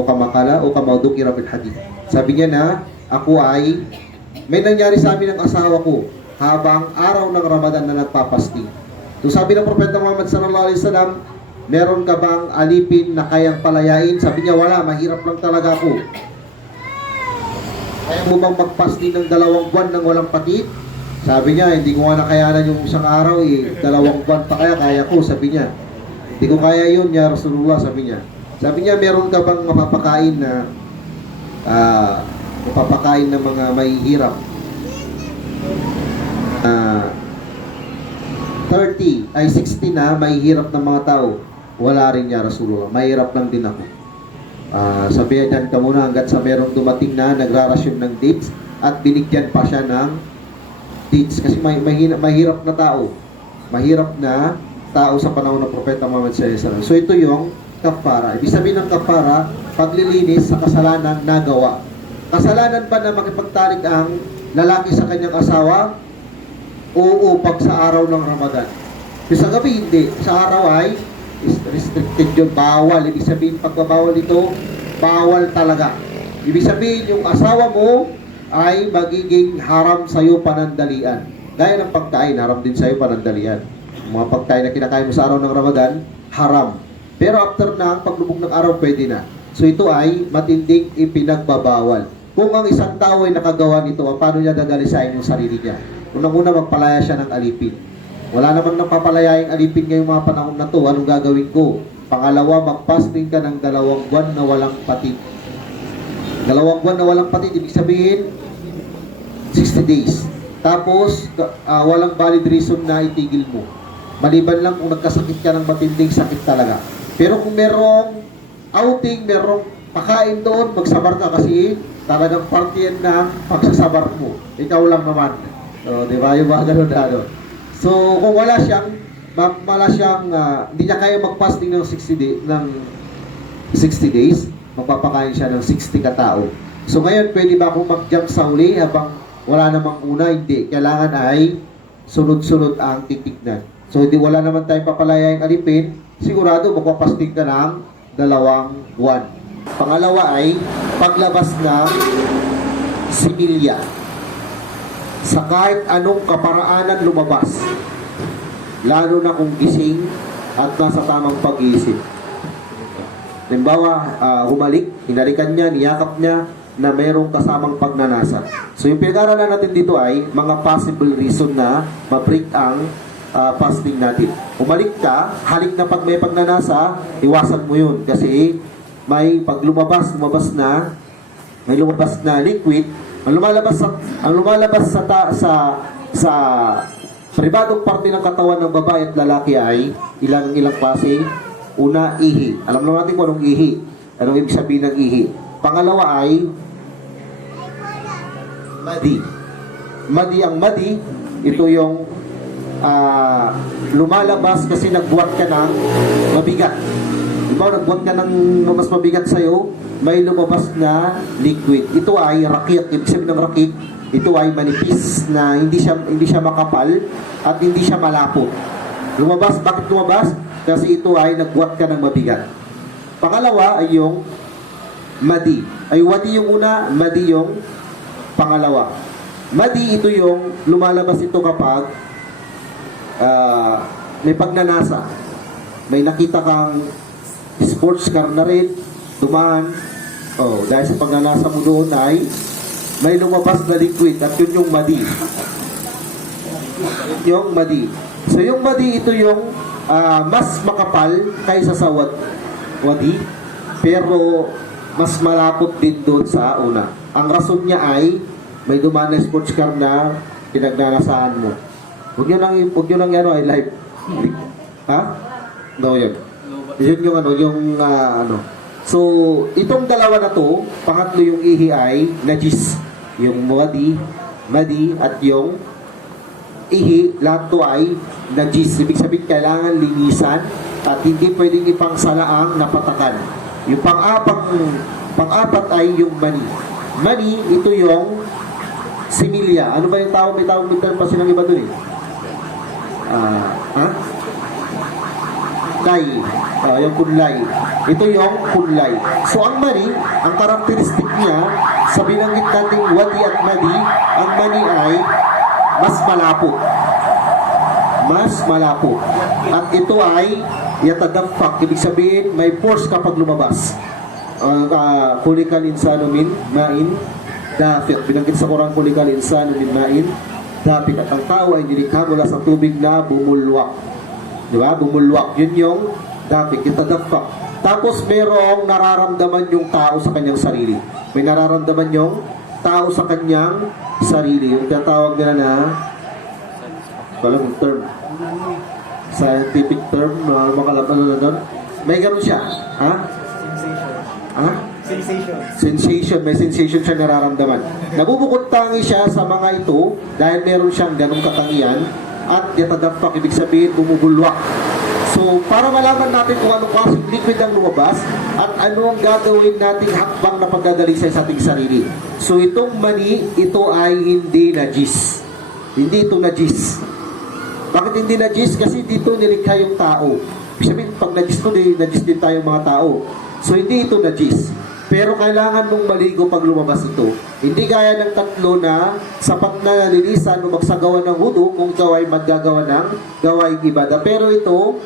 kamakala o kamadukira bil hadith. Sabi niya na, ako ay may nangyari sa amin ng asawa ko habang araw ng Ramadan na nagpapasting. So sabi ng Propeta Muhammad sallallahu alaihi wasallam, meron ka bang alipin na kayang palayain? Sabi niya, wala, mahirap lang talaga ako. Kaya mo bang magpasting ng 2 buwan ng walang patid? Sabi niya, hindi ko nga nakayanan yung isang araw 2 buwan pa kaya ko, sabi niya. Hindi ko kaya yun, ya Rasulullah, sabi niya. Sabi niya, meron ka bang mapapakain na ng mga mahihirap? 60 na mahihirap ng mga tao. Wala rin, ya Rasulullah. Mahirap lang din ako. Sabi niya, dyan ka muna hanggat sa merong dumating na nagrarasyon ng dates at binigyan pa siya ng dates. Kasi mahirap na tao. Mahirap na tao sa panahon ng Propeta Muhammad sallallahu alaihi wasallam. So ito yung kafara. Ibig sabihin ng kafara, paglilinis sa kasalanan na gawa. Kasalanan ba na makipagtalik ang lalaki sa kanyang asawa? Oo, pag sa araw ng Ramadan. Sa gabi, hindi. Sa araw ay restricted yun. Bawal. Ibig sabihin, pagbabawal ito, bawal talaga. Ibig sabihin, yung asawa mo ay magiging haram sa'yo panandalian. Gaya ng pagkain, haram din sa'yo panandalian. Mga pagkain na kinakain mo sa araw ng Ramadan, haram. Pero after na, paglubog ng araw, pwede na. So ito ay matinding ipinagbabawal. Kung ang isang tao ay nakagawa nito, paano niya dadalisain yung sarili niya? Unang-una, magpalaya siya ng alipin. Wala naman nang papalayaing alipin ngayong mga panahon na to. Anong gagawin ko? Pangalawa, magpasting ka ng 2 buwan na walang patid. 2 buwan na walang patid, ibig sabihin, 60 days. Tapos, walang valid reason na itigil mo. Maliban lang kung nagkasakit ka ng matinding sakit talaga. Pero kung merong outing, merong pakain doon, magsabar ka kasi talagang parte yan ng pagsasabar mo. Ikaw lang naman. So, di ba? Yung mga ganun na ano. So, kung wala siyang wala siyang, hindi niya kaya mag-fasting ng 60 days, magpapakain siya ng 60 katao. So ngayon, pwede ba akong mag-jump sa huli habang wala namang una? Hindi. Kailangan ay sunod-sunod ang titignan. So hindi, wala naman tayong papalayang alipin, sigurado magpapasting ka ng 2 buwan. Pangalawa ay paglabas ng similya. Sa kahit anong kaparaanan lumabas, lalo na kung gising at nasa tamang pag-iisip. Halimbawa, humalik, hinalikan niya, niyakap niya na mayroong kasamang pagnanasa. So yung pinag-aralan natin dito ay mga possible reason na ma-break ang fasting natin. Humalik ka, halik na pag may pagnanasa, iwasan mo yun kasi may pag lumabas na liquid, ang lumalabas sa pribadong parte ng katawan ng babae at lalaki ay ilang klase. Una, ihi. Alam naman natin kung anong ihi. Anong ibig sabihin ng ihi? Pangalawa ay madi. Ang madi, ito yung lumalabas kasi nagbuhat ka ng mabigat. Diba, nagbuhat ka ng mas mabigat sa'yo, may lumabas na liquid. Ito ay rakit. Ibig sabihin ng rakit, ito ay manipis na hindi siya makapal at hindi siya malapot. Lumabas, bakit lumabas? Kasi ito ay nagbuhat ka ng mabigat. Pangalawa ay yung madi. Ay wadi yung una, madi yung pangalawa. Madi, ito yung lumalabas ito kapag may pagnanasa. May nakita kang sports car na rin, dumaan. Dahil sa pagnanasa mo doon ay may lumabas na liquid at yun yung madi. Yung madi. So yung madi, ito yung mas makapal kaysa sa wadi, pero mas malapot din doon sa una. Ang rason niya ay may dumaan na sports car na pinagnanasahan mo. Huwag nyo lang yan ay live. Ha? No, yun. Yun yung ano. So, itong dalawa na to, pangatlo yung ihi ay najis. Yung madi, at yung ihi, lahat to ay najis. Ibig sabihin, kailangan linisan at hindi pwedeng ipangsala ang napatakan. Yung pang-apat ay yung mani. Mani, ito yung similya. Ano ba yung tawag? May tawag pa silang iba dun eh. Yung kunlay. Ito yung kunlay. So, ang mani, ang karakteristik niya, sa binanggit nating wadi at madi, ang mani ay mas malapot. At ito ay yatadampak. Ibig sabihin, may force kapag lumabas. Kulikal insano min main dafit. Binanggit sa Quran, kulikal insano min main dafit. At ang tao ay nilikha mula sa tubig na bumulwak. Diba? Bumulwak. Yun yung dafit. Yatadampak. Tapos merong nararamdaman yung tao sa kanyang sarili. May nararamdaman yung tao sa kanyang sarili. Yung tinatawag nila na term. Scientific term. Ano na doon? May ganun siya. Ha? Sensation. May sensation siya nararamdaman. Nabubukod tangi siya sa mga ito dahil meron siyang ganung katangian at yatadampak, ibig sabihin bumubulwak. So, para malaman natin kung anong klaseng liquid ang lumabas at ano ang gagawin nating hakbang na pagdadalisay sa ating sarili. So, itong mani, ito ay hindi najis. Hindi ito najis. Bakit hindi najis? Kasi dito nilikha yung tao. Ibig sabihin, pag najis to, najis din tayong mga tao. So, hindi ito najis. Pero kailangan mong maligo pag lumabas ito. Hindi gaya ng tatlo na sapat na nalilisan o magsagawa ng wudu kung ikaw ay maggagawa ng gawaing ibada. Pero ito,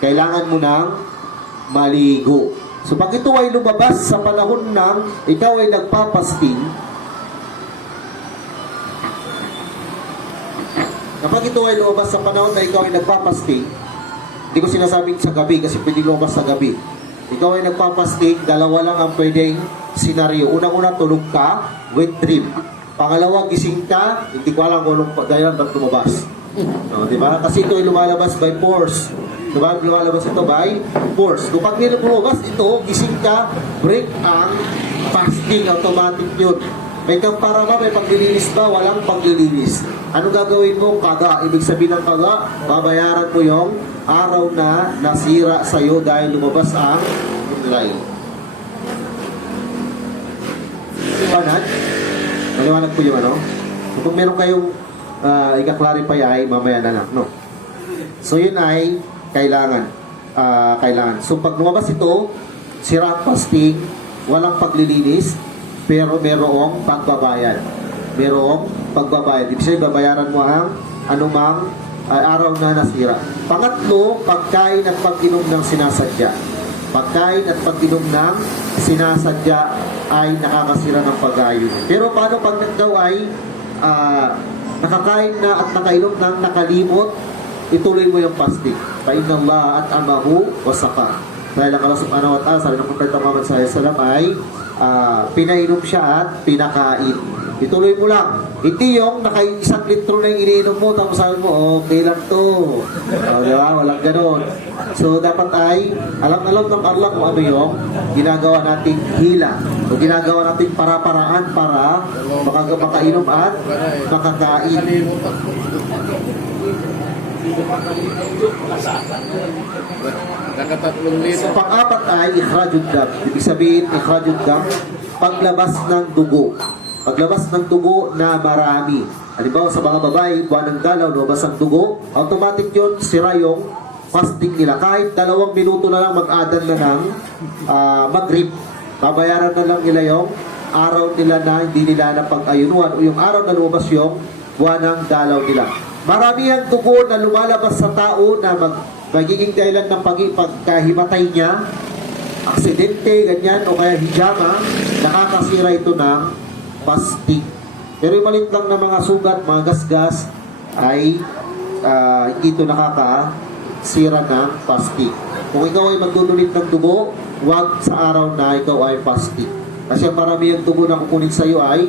kailangan mo nang maligo. So pag ito ay lumabas sa panahon ng ikaw ay nagpapasting, kapag ito ay lumabas sa panahon na ikaw ay nagpapasting, hindi ko sinasabing sa gabi kasi pwede lumabas sa gabi. Ikaw ay nagpapasting, dalawa lang ang pwedeng senaryo. Unang-una, tulog ka, wet dream. Pangalawa, gising ka, hindi ko alam kung anong dahilan ba't lumabas. Diba? Kasi ito ay lumalabas by force. Diba? Lumalabas ito by force. Kung pag lumabas ito, gising ka, break ang fasting, automatic yun. May kampara ba? May paglilinis ba? Walang paglilinis. Ano gagawin mo? Kaga. Ibig sabihin ng kaga, babayaran mo yung araw na nasira sa'yo dahil lumabas ang online. Maliwanag? Maliwanag po yung ano? Kung meron kayong ika-clarify ay mamaya na lang, no? So yun ay kailangan. Kailangan. So pag lumabas ito, sira ang fasting, walang paglilinis, pero merong pagbabayad. Merong pagbabayad. Ibig sabihin, babayaran mo ang anumang araw na nasira. Pangatlo, pagkain at pag-inom ng sinasadya. Pagkain at pag-inom ng sinasadya ay nakakasira ng pag-ayon. Pero paano pag ikaw ay nakakain na at nakainom ng nakalimot, ituloy mo yung fasting. Inna Allah at amahu wasaka. Dahil ang Allah subhanahu wa ta'ala, sabi ng Propeta Muhammad sallallahu alaihi wasallam ay pinainom siya at pinakain. Ituloy mo lang. Hindi yung naka-1 litro na yung iniinom mo, tapos sabi mo, okay lang to. Diba? Walang ganon. So, dapat ay alam-alam ng Allah kung ano yung ginagawa nating hila o ginagawa nating para-paraan para makainom at makakain. Nakatatlong litro. So, pang-apat ay ikhrajud dam. Ibig sabihin, ikhrajud dam, paglabas ng dugo. Paglabas ng dugo na marami. Halimbawa sa mga babae, buwan ng dalaw, lumabas ang dugo, automatic yun, sira yung fasting nila. Kahit 2 minuto na lang mag-adan na ng mag-rip. Babayaran na lang nila yung araw nila na hindi nila na pag-ayunuan o yung araw na lumabas yung buwan ng dalaw nila. Marami ang dugo na lumalabas sa tao na magiging dahilan ng pagkahimatay niya, aksidente, ganyan, o kaya hijama, nakakasira ito ng fasting. Pero yung malit lang na mga sugat, mga gasgas, ay hindi ito nakakasira ng fasting. Kung ikaw ay magdudunit ng dugo, huwag sa araw na ikaw ay fasting. Kasi ang marami ang dugo na kukunin sa iyo ay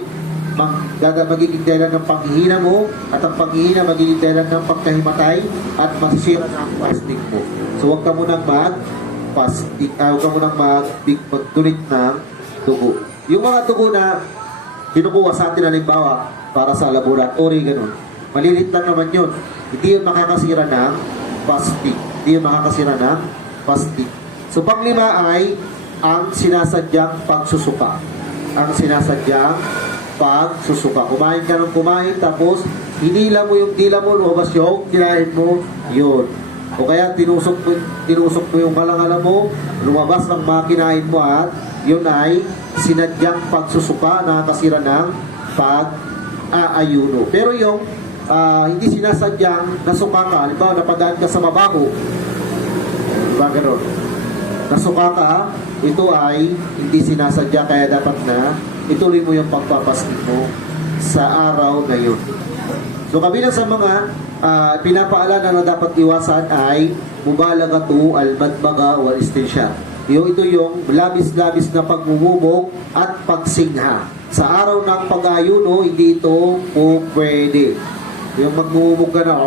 magiging dahilan ng paghihina mo, at ang paghihina magiging dahilan ng pagkahimatay at masisira ng fasting mo. So huwag ka munang mag-fasting, huwag ka munang magdunit ng dugo. Yung mga dugo na kinukuha sa atin, halimbawa, para sa laboratory, ganun. Malilit lang naman yun. Hindi yun makakasira ng fasting. Hindi yun makakasira ng fasting. So, panglima ay ang sinasadyang pagsusuka. Ang sinasadyang pagsusuka. Kumain ka ng kumain, tapos hinila mo yung dila mo, lumabas yung kinain mo, yun. O kaya tinusok mo yung kalangala mo, lumabas ng mga kinain mo, at yun ay sinadyang pagsusuka na kasira ng pag-aayuno. Pero yung hindi sinasadyang nasuka ka, halimbawa napadaan ka sa mabaho, diba gano'n? Nasuka ka, ito ay hindi sinasadya, kaya dapat na ituloy mo yung pagpapaskin mo sa araw na yun. So kabilang sa mga pinapaalala na dapat iwasan ay mubalagatu al-madbaga wal istinsya. Ito yung labis-labis na pagmumubog at pagsingha. Sa araw ng pag-ayuno, hindi ito pwede. Yung magmumubog ka na,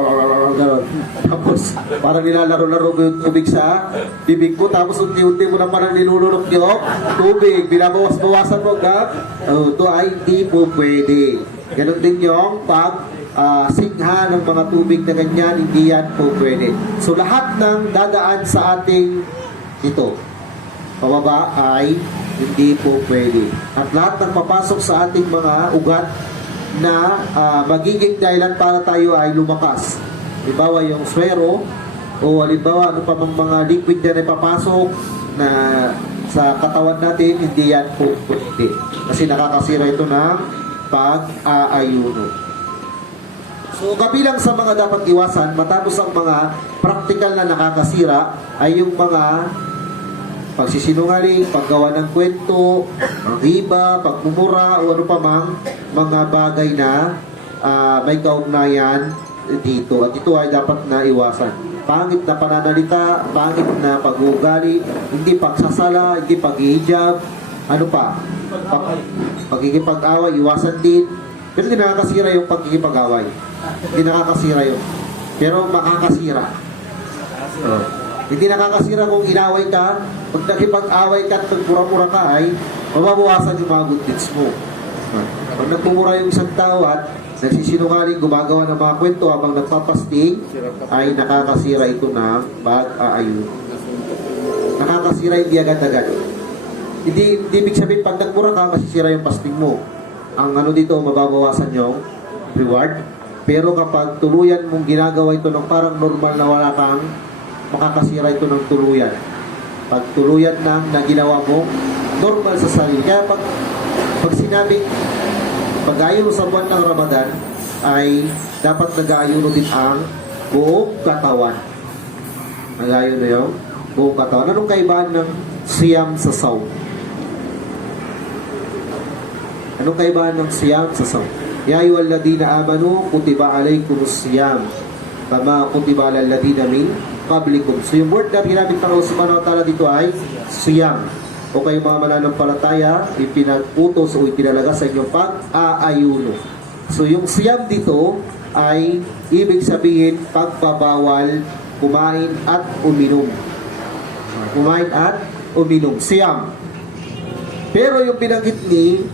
tapos parang nilalaro-laro mo yung tubig sa bibig mo, tapos unti-unti mo na parang nilulunok yung tubig, binabawas-bawasan mo ka, ito ay hindi pwede. Ganon din yung singha ng mga tubig na ganyan, hindi yan pwede. So lahat ng dadaan sa ating ito, pababa ay hindi po pwede. At lahat ng papasok sa ating mga ugat na magiging dahilan para tayo ay lumakas. Halimbawa yung swero, o halimbawa ano pa mga liquid na papasok na sa katawan natin, hindi yan po pwede. Kasi nakakasira ito ng pag-aayuno. So kabilang sa mga dapat iwasan, matapos ang mga praktikal na nakakasira, ay yung mga pagsisinungaling, paggawa ng kwento, riba, pagmumura, o ano pa mang mga bagay na may kaugnayan dito. At ito ay dapat na iwasan. Pangit na pananalita, pangit na pag-uugali, hindi pagsasala, hindi paghihijab, ano pa? Pagkikipag-away, iwasan din. Pero hindi nakakasira yung pagkikipag-away. Hindi nakakasira yun. Pero makakasira. Hindi nakakasira kung inaway ka. Pag nakipag-away ka at pagmura-mura ka ay mababawasan yung mga good deeds mo. Pag nagmumura yung isang tao at nagsisinungaling, gumagawa ng mga kwento habang nagpapasting, ay nakakasira ito ng pag-aayuno. Nakakasira hindi agad-agad. Hindi ibig sabihin pag nagmura ka, masisira yung fasting mo. Ang ano dito, mababawasan yung reward. Pero kapag tuluyan mong ginagawa ito ng parang normal na wala kang, makakasira ito ng tuluyan. Pag tuluyan na ginawa mo, normal sa sarili. Kaya pag sinabing pag-ayuno sa buwan ng Ramadan, ay dapat nag-ayuno din ang buong katawan. Nag-ayuno yung buong katawan. Anong kaibahan ng siyam sa saw? Anong kaibahan ng siyam sa saw? Ya ayyuhalladhina amanu kutiba alaykumus siyam kama kutiba alal ladina min qablikum. So yung word na ginamit ng Allah subhanahu wa ta'ala dito ay siyam. O kayo mga mananampalataya, ipinag-utos o ipinalaga sa inyong pag-aayuno. So yung siyam dito ay ibig sabihin pagbabawal kumain at uminom. Kumain at uminom. Siyam. Pero yung binanggit ni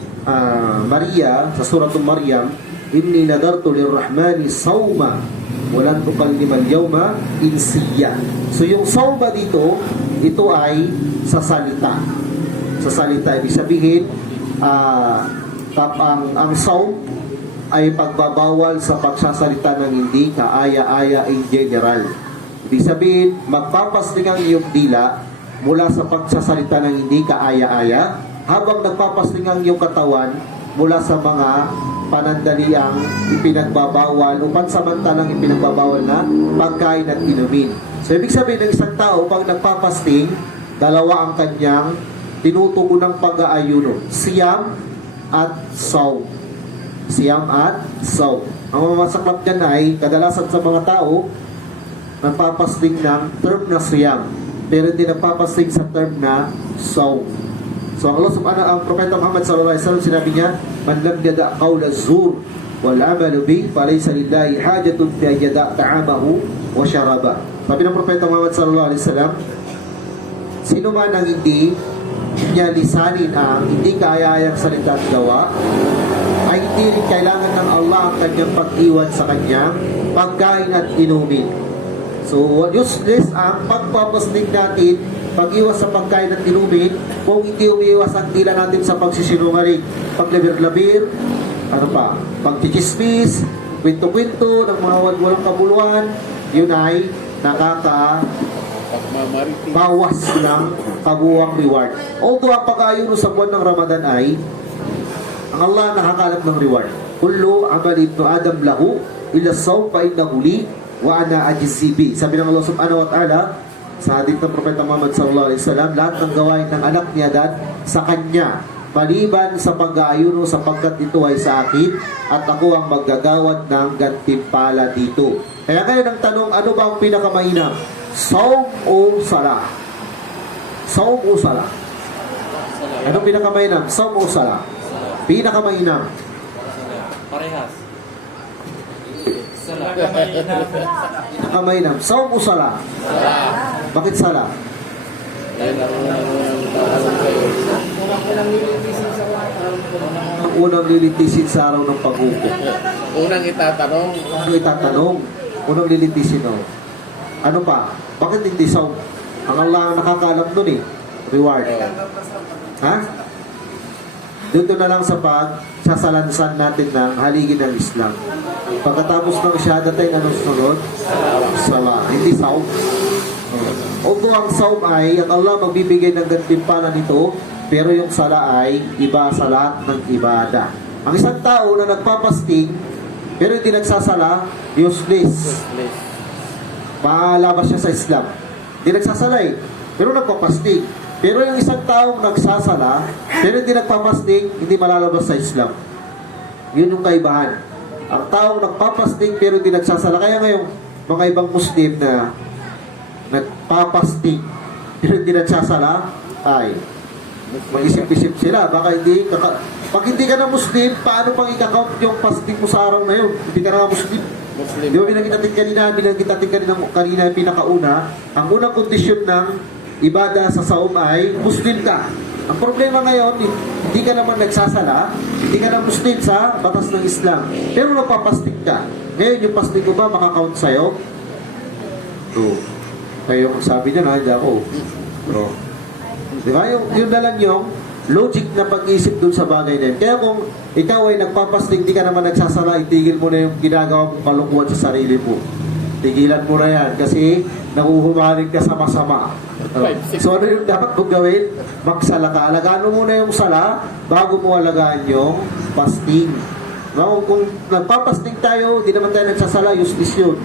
Maria sa suratul Maryam, inni nadartu lirrahmani sawma walan tukallimal yawma insiya. So yung sawma dito, ito ay sa salita. Sa salita, ibig sabihin ang sawm ay pagbabawal sa pagsasalita ng hindi kaaya-aya in general. Ibig sabihin, magpapasting ang iyong dila mula sa pagsasalita ng hindi kaaya-aya habang nagpapasting ang iyong katawan mula sa mga panandaliang ipinagbabawal o pansamantalang ipinagbabawal na pagkain at inumin. So, ibig sabihin ng isang tao, pag nagpapasting, dalawa ang kanyang tinutugon ng pag-aayuno. Siyam at saw. Siyam at saw. Ang mamasaklap dyan ay, kadalasan sa mga tao, nagpapasting ng term na siyam, pero hindi nagpapasting sa term na saw. So ang Propeta Muhammad sallallahu alaihi wasallam sinabi niya, man lam yada' qawla zur wal amalu bi falaysa lillahi hajatun fi yada' ta'amahu wa syaraba. Sabi ng Propeta Muhammad sallallahu alaihi wasallam, sino man ang hindi niya lisanin ang hindi kaaya-ayang salita at gawa, ay hindi rin kailangan ng Allah ang kanyang pag-iwan sa kanyang pagkain at inumin. So useless ang pagpapastig natin, pag-iwas sa pagkain at inumin, kung hindi umiiwas ang dila natin sa pagsisinungaling, paglabir-labir, ano pa, pagchichismis, kwento-kwento ng mga walang kabuluhan, yun ay bawas ng kabuwang reward. Although ang pag-ayuno sa buwan ng Ramadan ay ang Allah nakakalap ng reward. Kullu amal ibnu Adam lahu illa sawm fa innahu li wa ana ajzi bi. Sabi ng Allah subhanahu wa ta'ala sa hadith ng Propeta Muhammad sallallahu alaihi wasallam, lahat ng gawain ng anak niya dan sa kanya, maliban sa pag-aayuno sapagkat ito ay sa akin at ako ang maggagawad ng gantimpala dito. Kaya kayo ng tanong, ano ba ang pinakamainam? Sawm o sala? Sawm o sala? Anong pinakamainam? Sawm o sala? Pinakamainam? Parehas. Pinakamainam. Sawm o sala? Bakit sala? Ang unang lilitisin sa araw ng pag-upo. Unang itatanong. Unang lilitisin, no? Ano pa? Bakit hindi sawm? Ang Allah ang nakakaalam dun eh. Reward. Ha? Dito na lang sa pagsasalansan natin ng haligi ng Islam. Pagkatapos ng syahadatain, anong sunod? Sala. Hindi sawm. Although ang sawm ay, at Allah magbibigay ng gantimpala nito, pero yung sala ay iba sa lahat ng ibada. Ang isang tao na nagpapasting, pero hindi nagsasala, useless. Palabas siya sa Islam. Hindi nagsasala eh, pero nagpapasting. Pero yung isang taong nagsasala, pero hindi nagpapasting, hindi malalabas sa Islam. Yun yung kaibahan. Ang taong nagpapasting, pero hindi nagsasala. Kaya ngayong mga ibang Muslim na nagpapasting, pero hindi nagsasala, ay mag-isip-isip sila. Baka hindi, pag hindi ka na Muslim, paano pang i-count yung fasting mo sa araw na yun? Hindi ka na Muslim. Di ba binanggit natin kanina yung pinakauna, ang unang kondisyon ng ibada sa saum ay Muslim ka. Ang problema ngayon, hindi ka naman nagsasala, hindi ka na Muslim sa batas ng Islam, pero napapastig ka. Ngayon, yung pastig ko ba makakount sa'yo? Oo. Kaya yung sabi niya na, hindi ako. Oo. Di ba? Yun na lang yung logic na pag-isip dun sa bagay na yun. Kaya kung ikaw ay nagpapastig, hindi ka naman nagsasala, itigil mo na yung ginagawa mong kalungkuhan sa sarili mo. Tigilan mo na yan kasi nakuhumaling ka sa masama. So ano yung dapat mong gawin? Magsala ka. Alagaan mo muna yung sala bago mo alagaan yung fasting. No? Kung nagpapasting tayo, di naman tayo nagsasala, useless yun.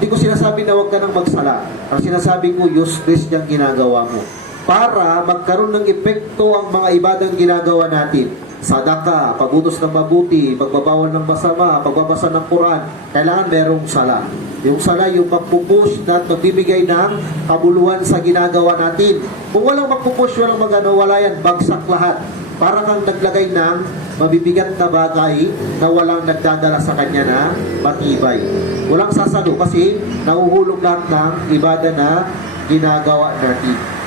Di ko sinasabi na huwag ka nang magsala. Ang sinasabi ko, useless yung ginagawa mo. Para magkaroon ng epekto ang mga ibadang ginagawa natin. Sadaka, pagutos ng mabuti, pagbabawal ng masama, pagbabasa ng Quran, kailangan merong sala. Yung sala, yung magpupush at magbibigay ng kabuluhan sa ginagawa natin. Kung walang magpupush, walang magano, wala yan, bagsak lahat. Para kang naglagay ng mabibigat na bagay na walang nagdadala sa kanya na matibay. Walang sasalo kasi nahuhulog lahat ng ibada na ginagawa natin.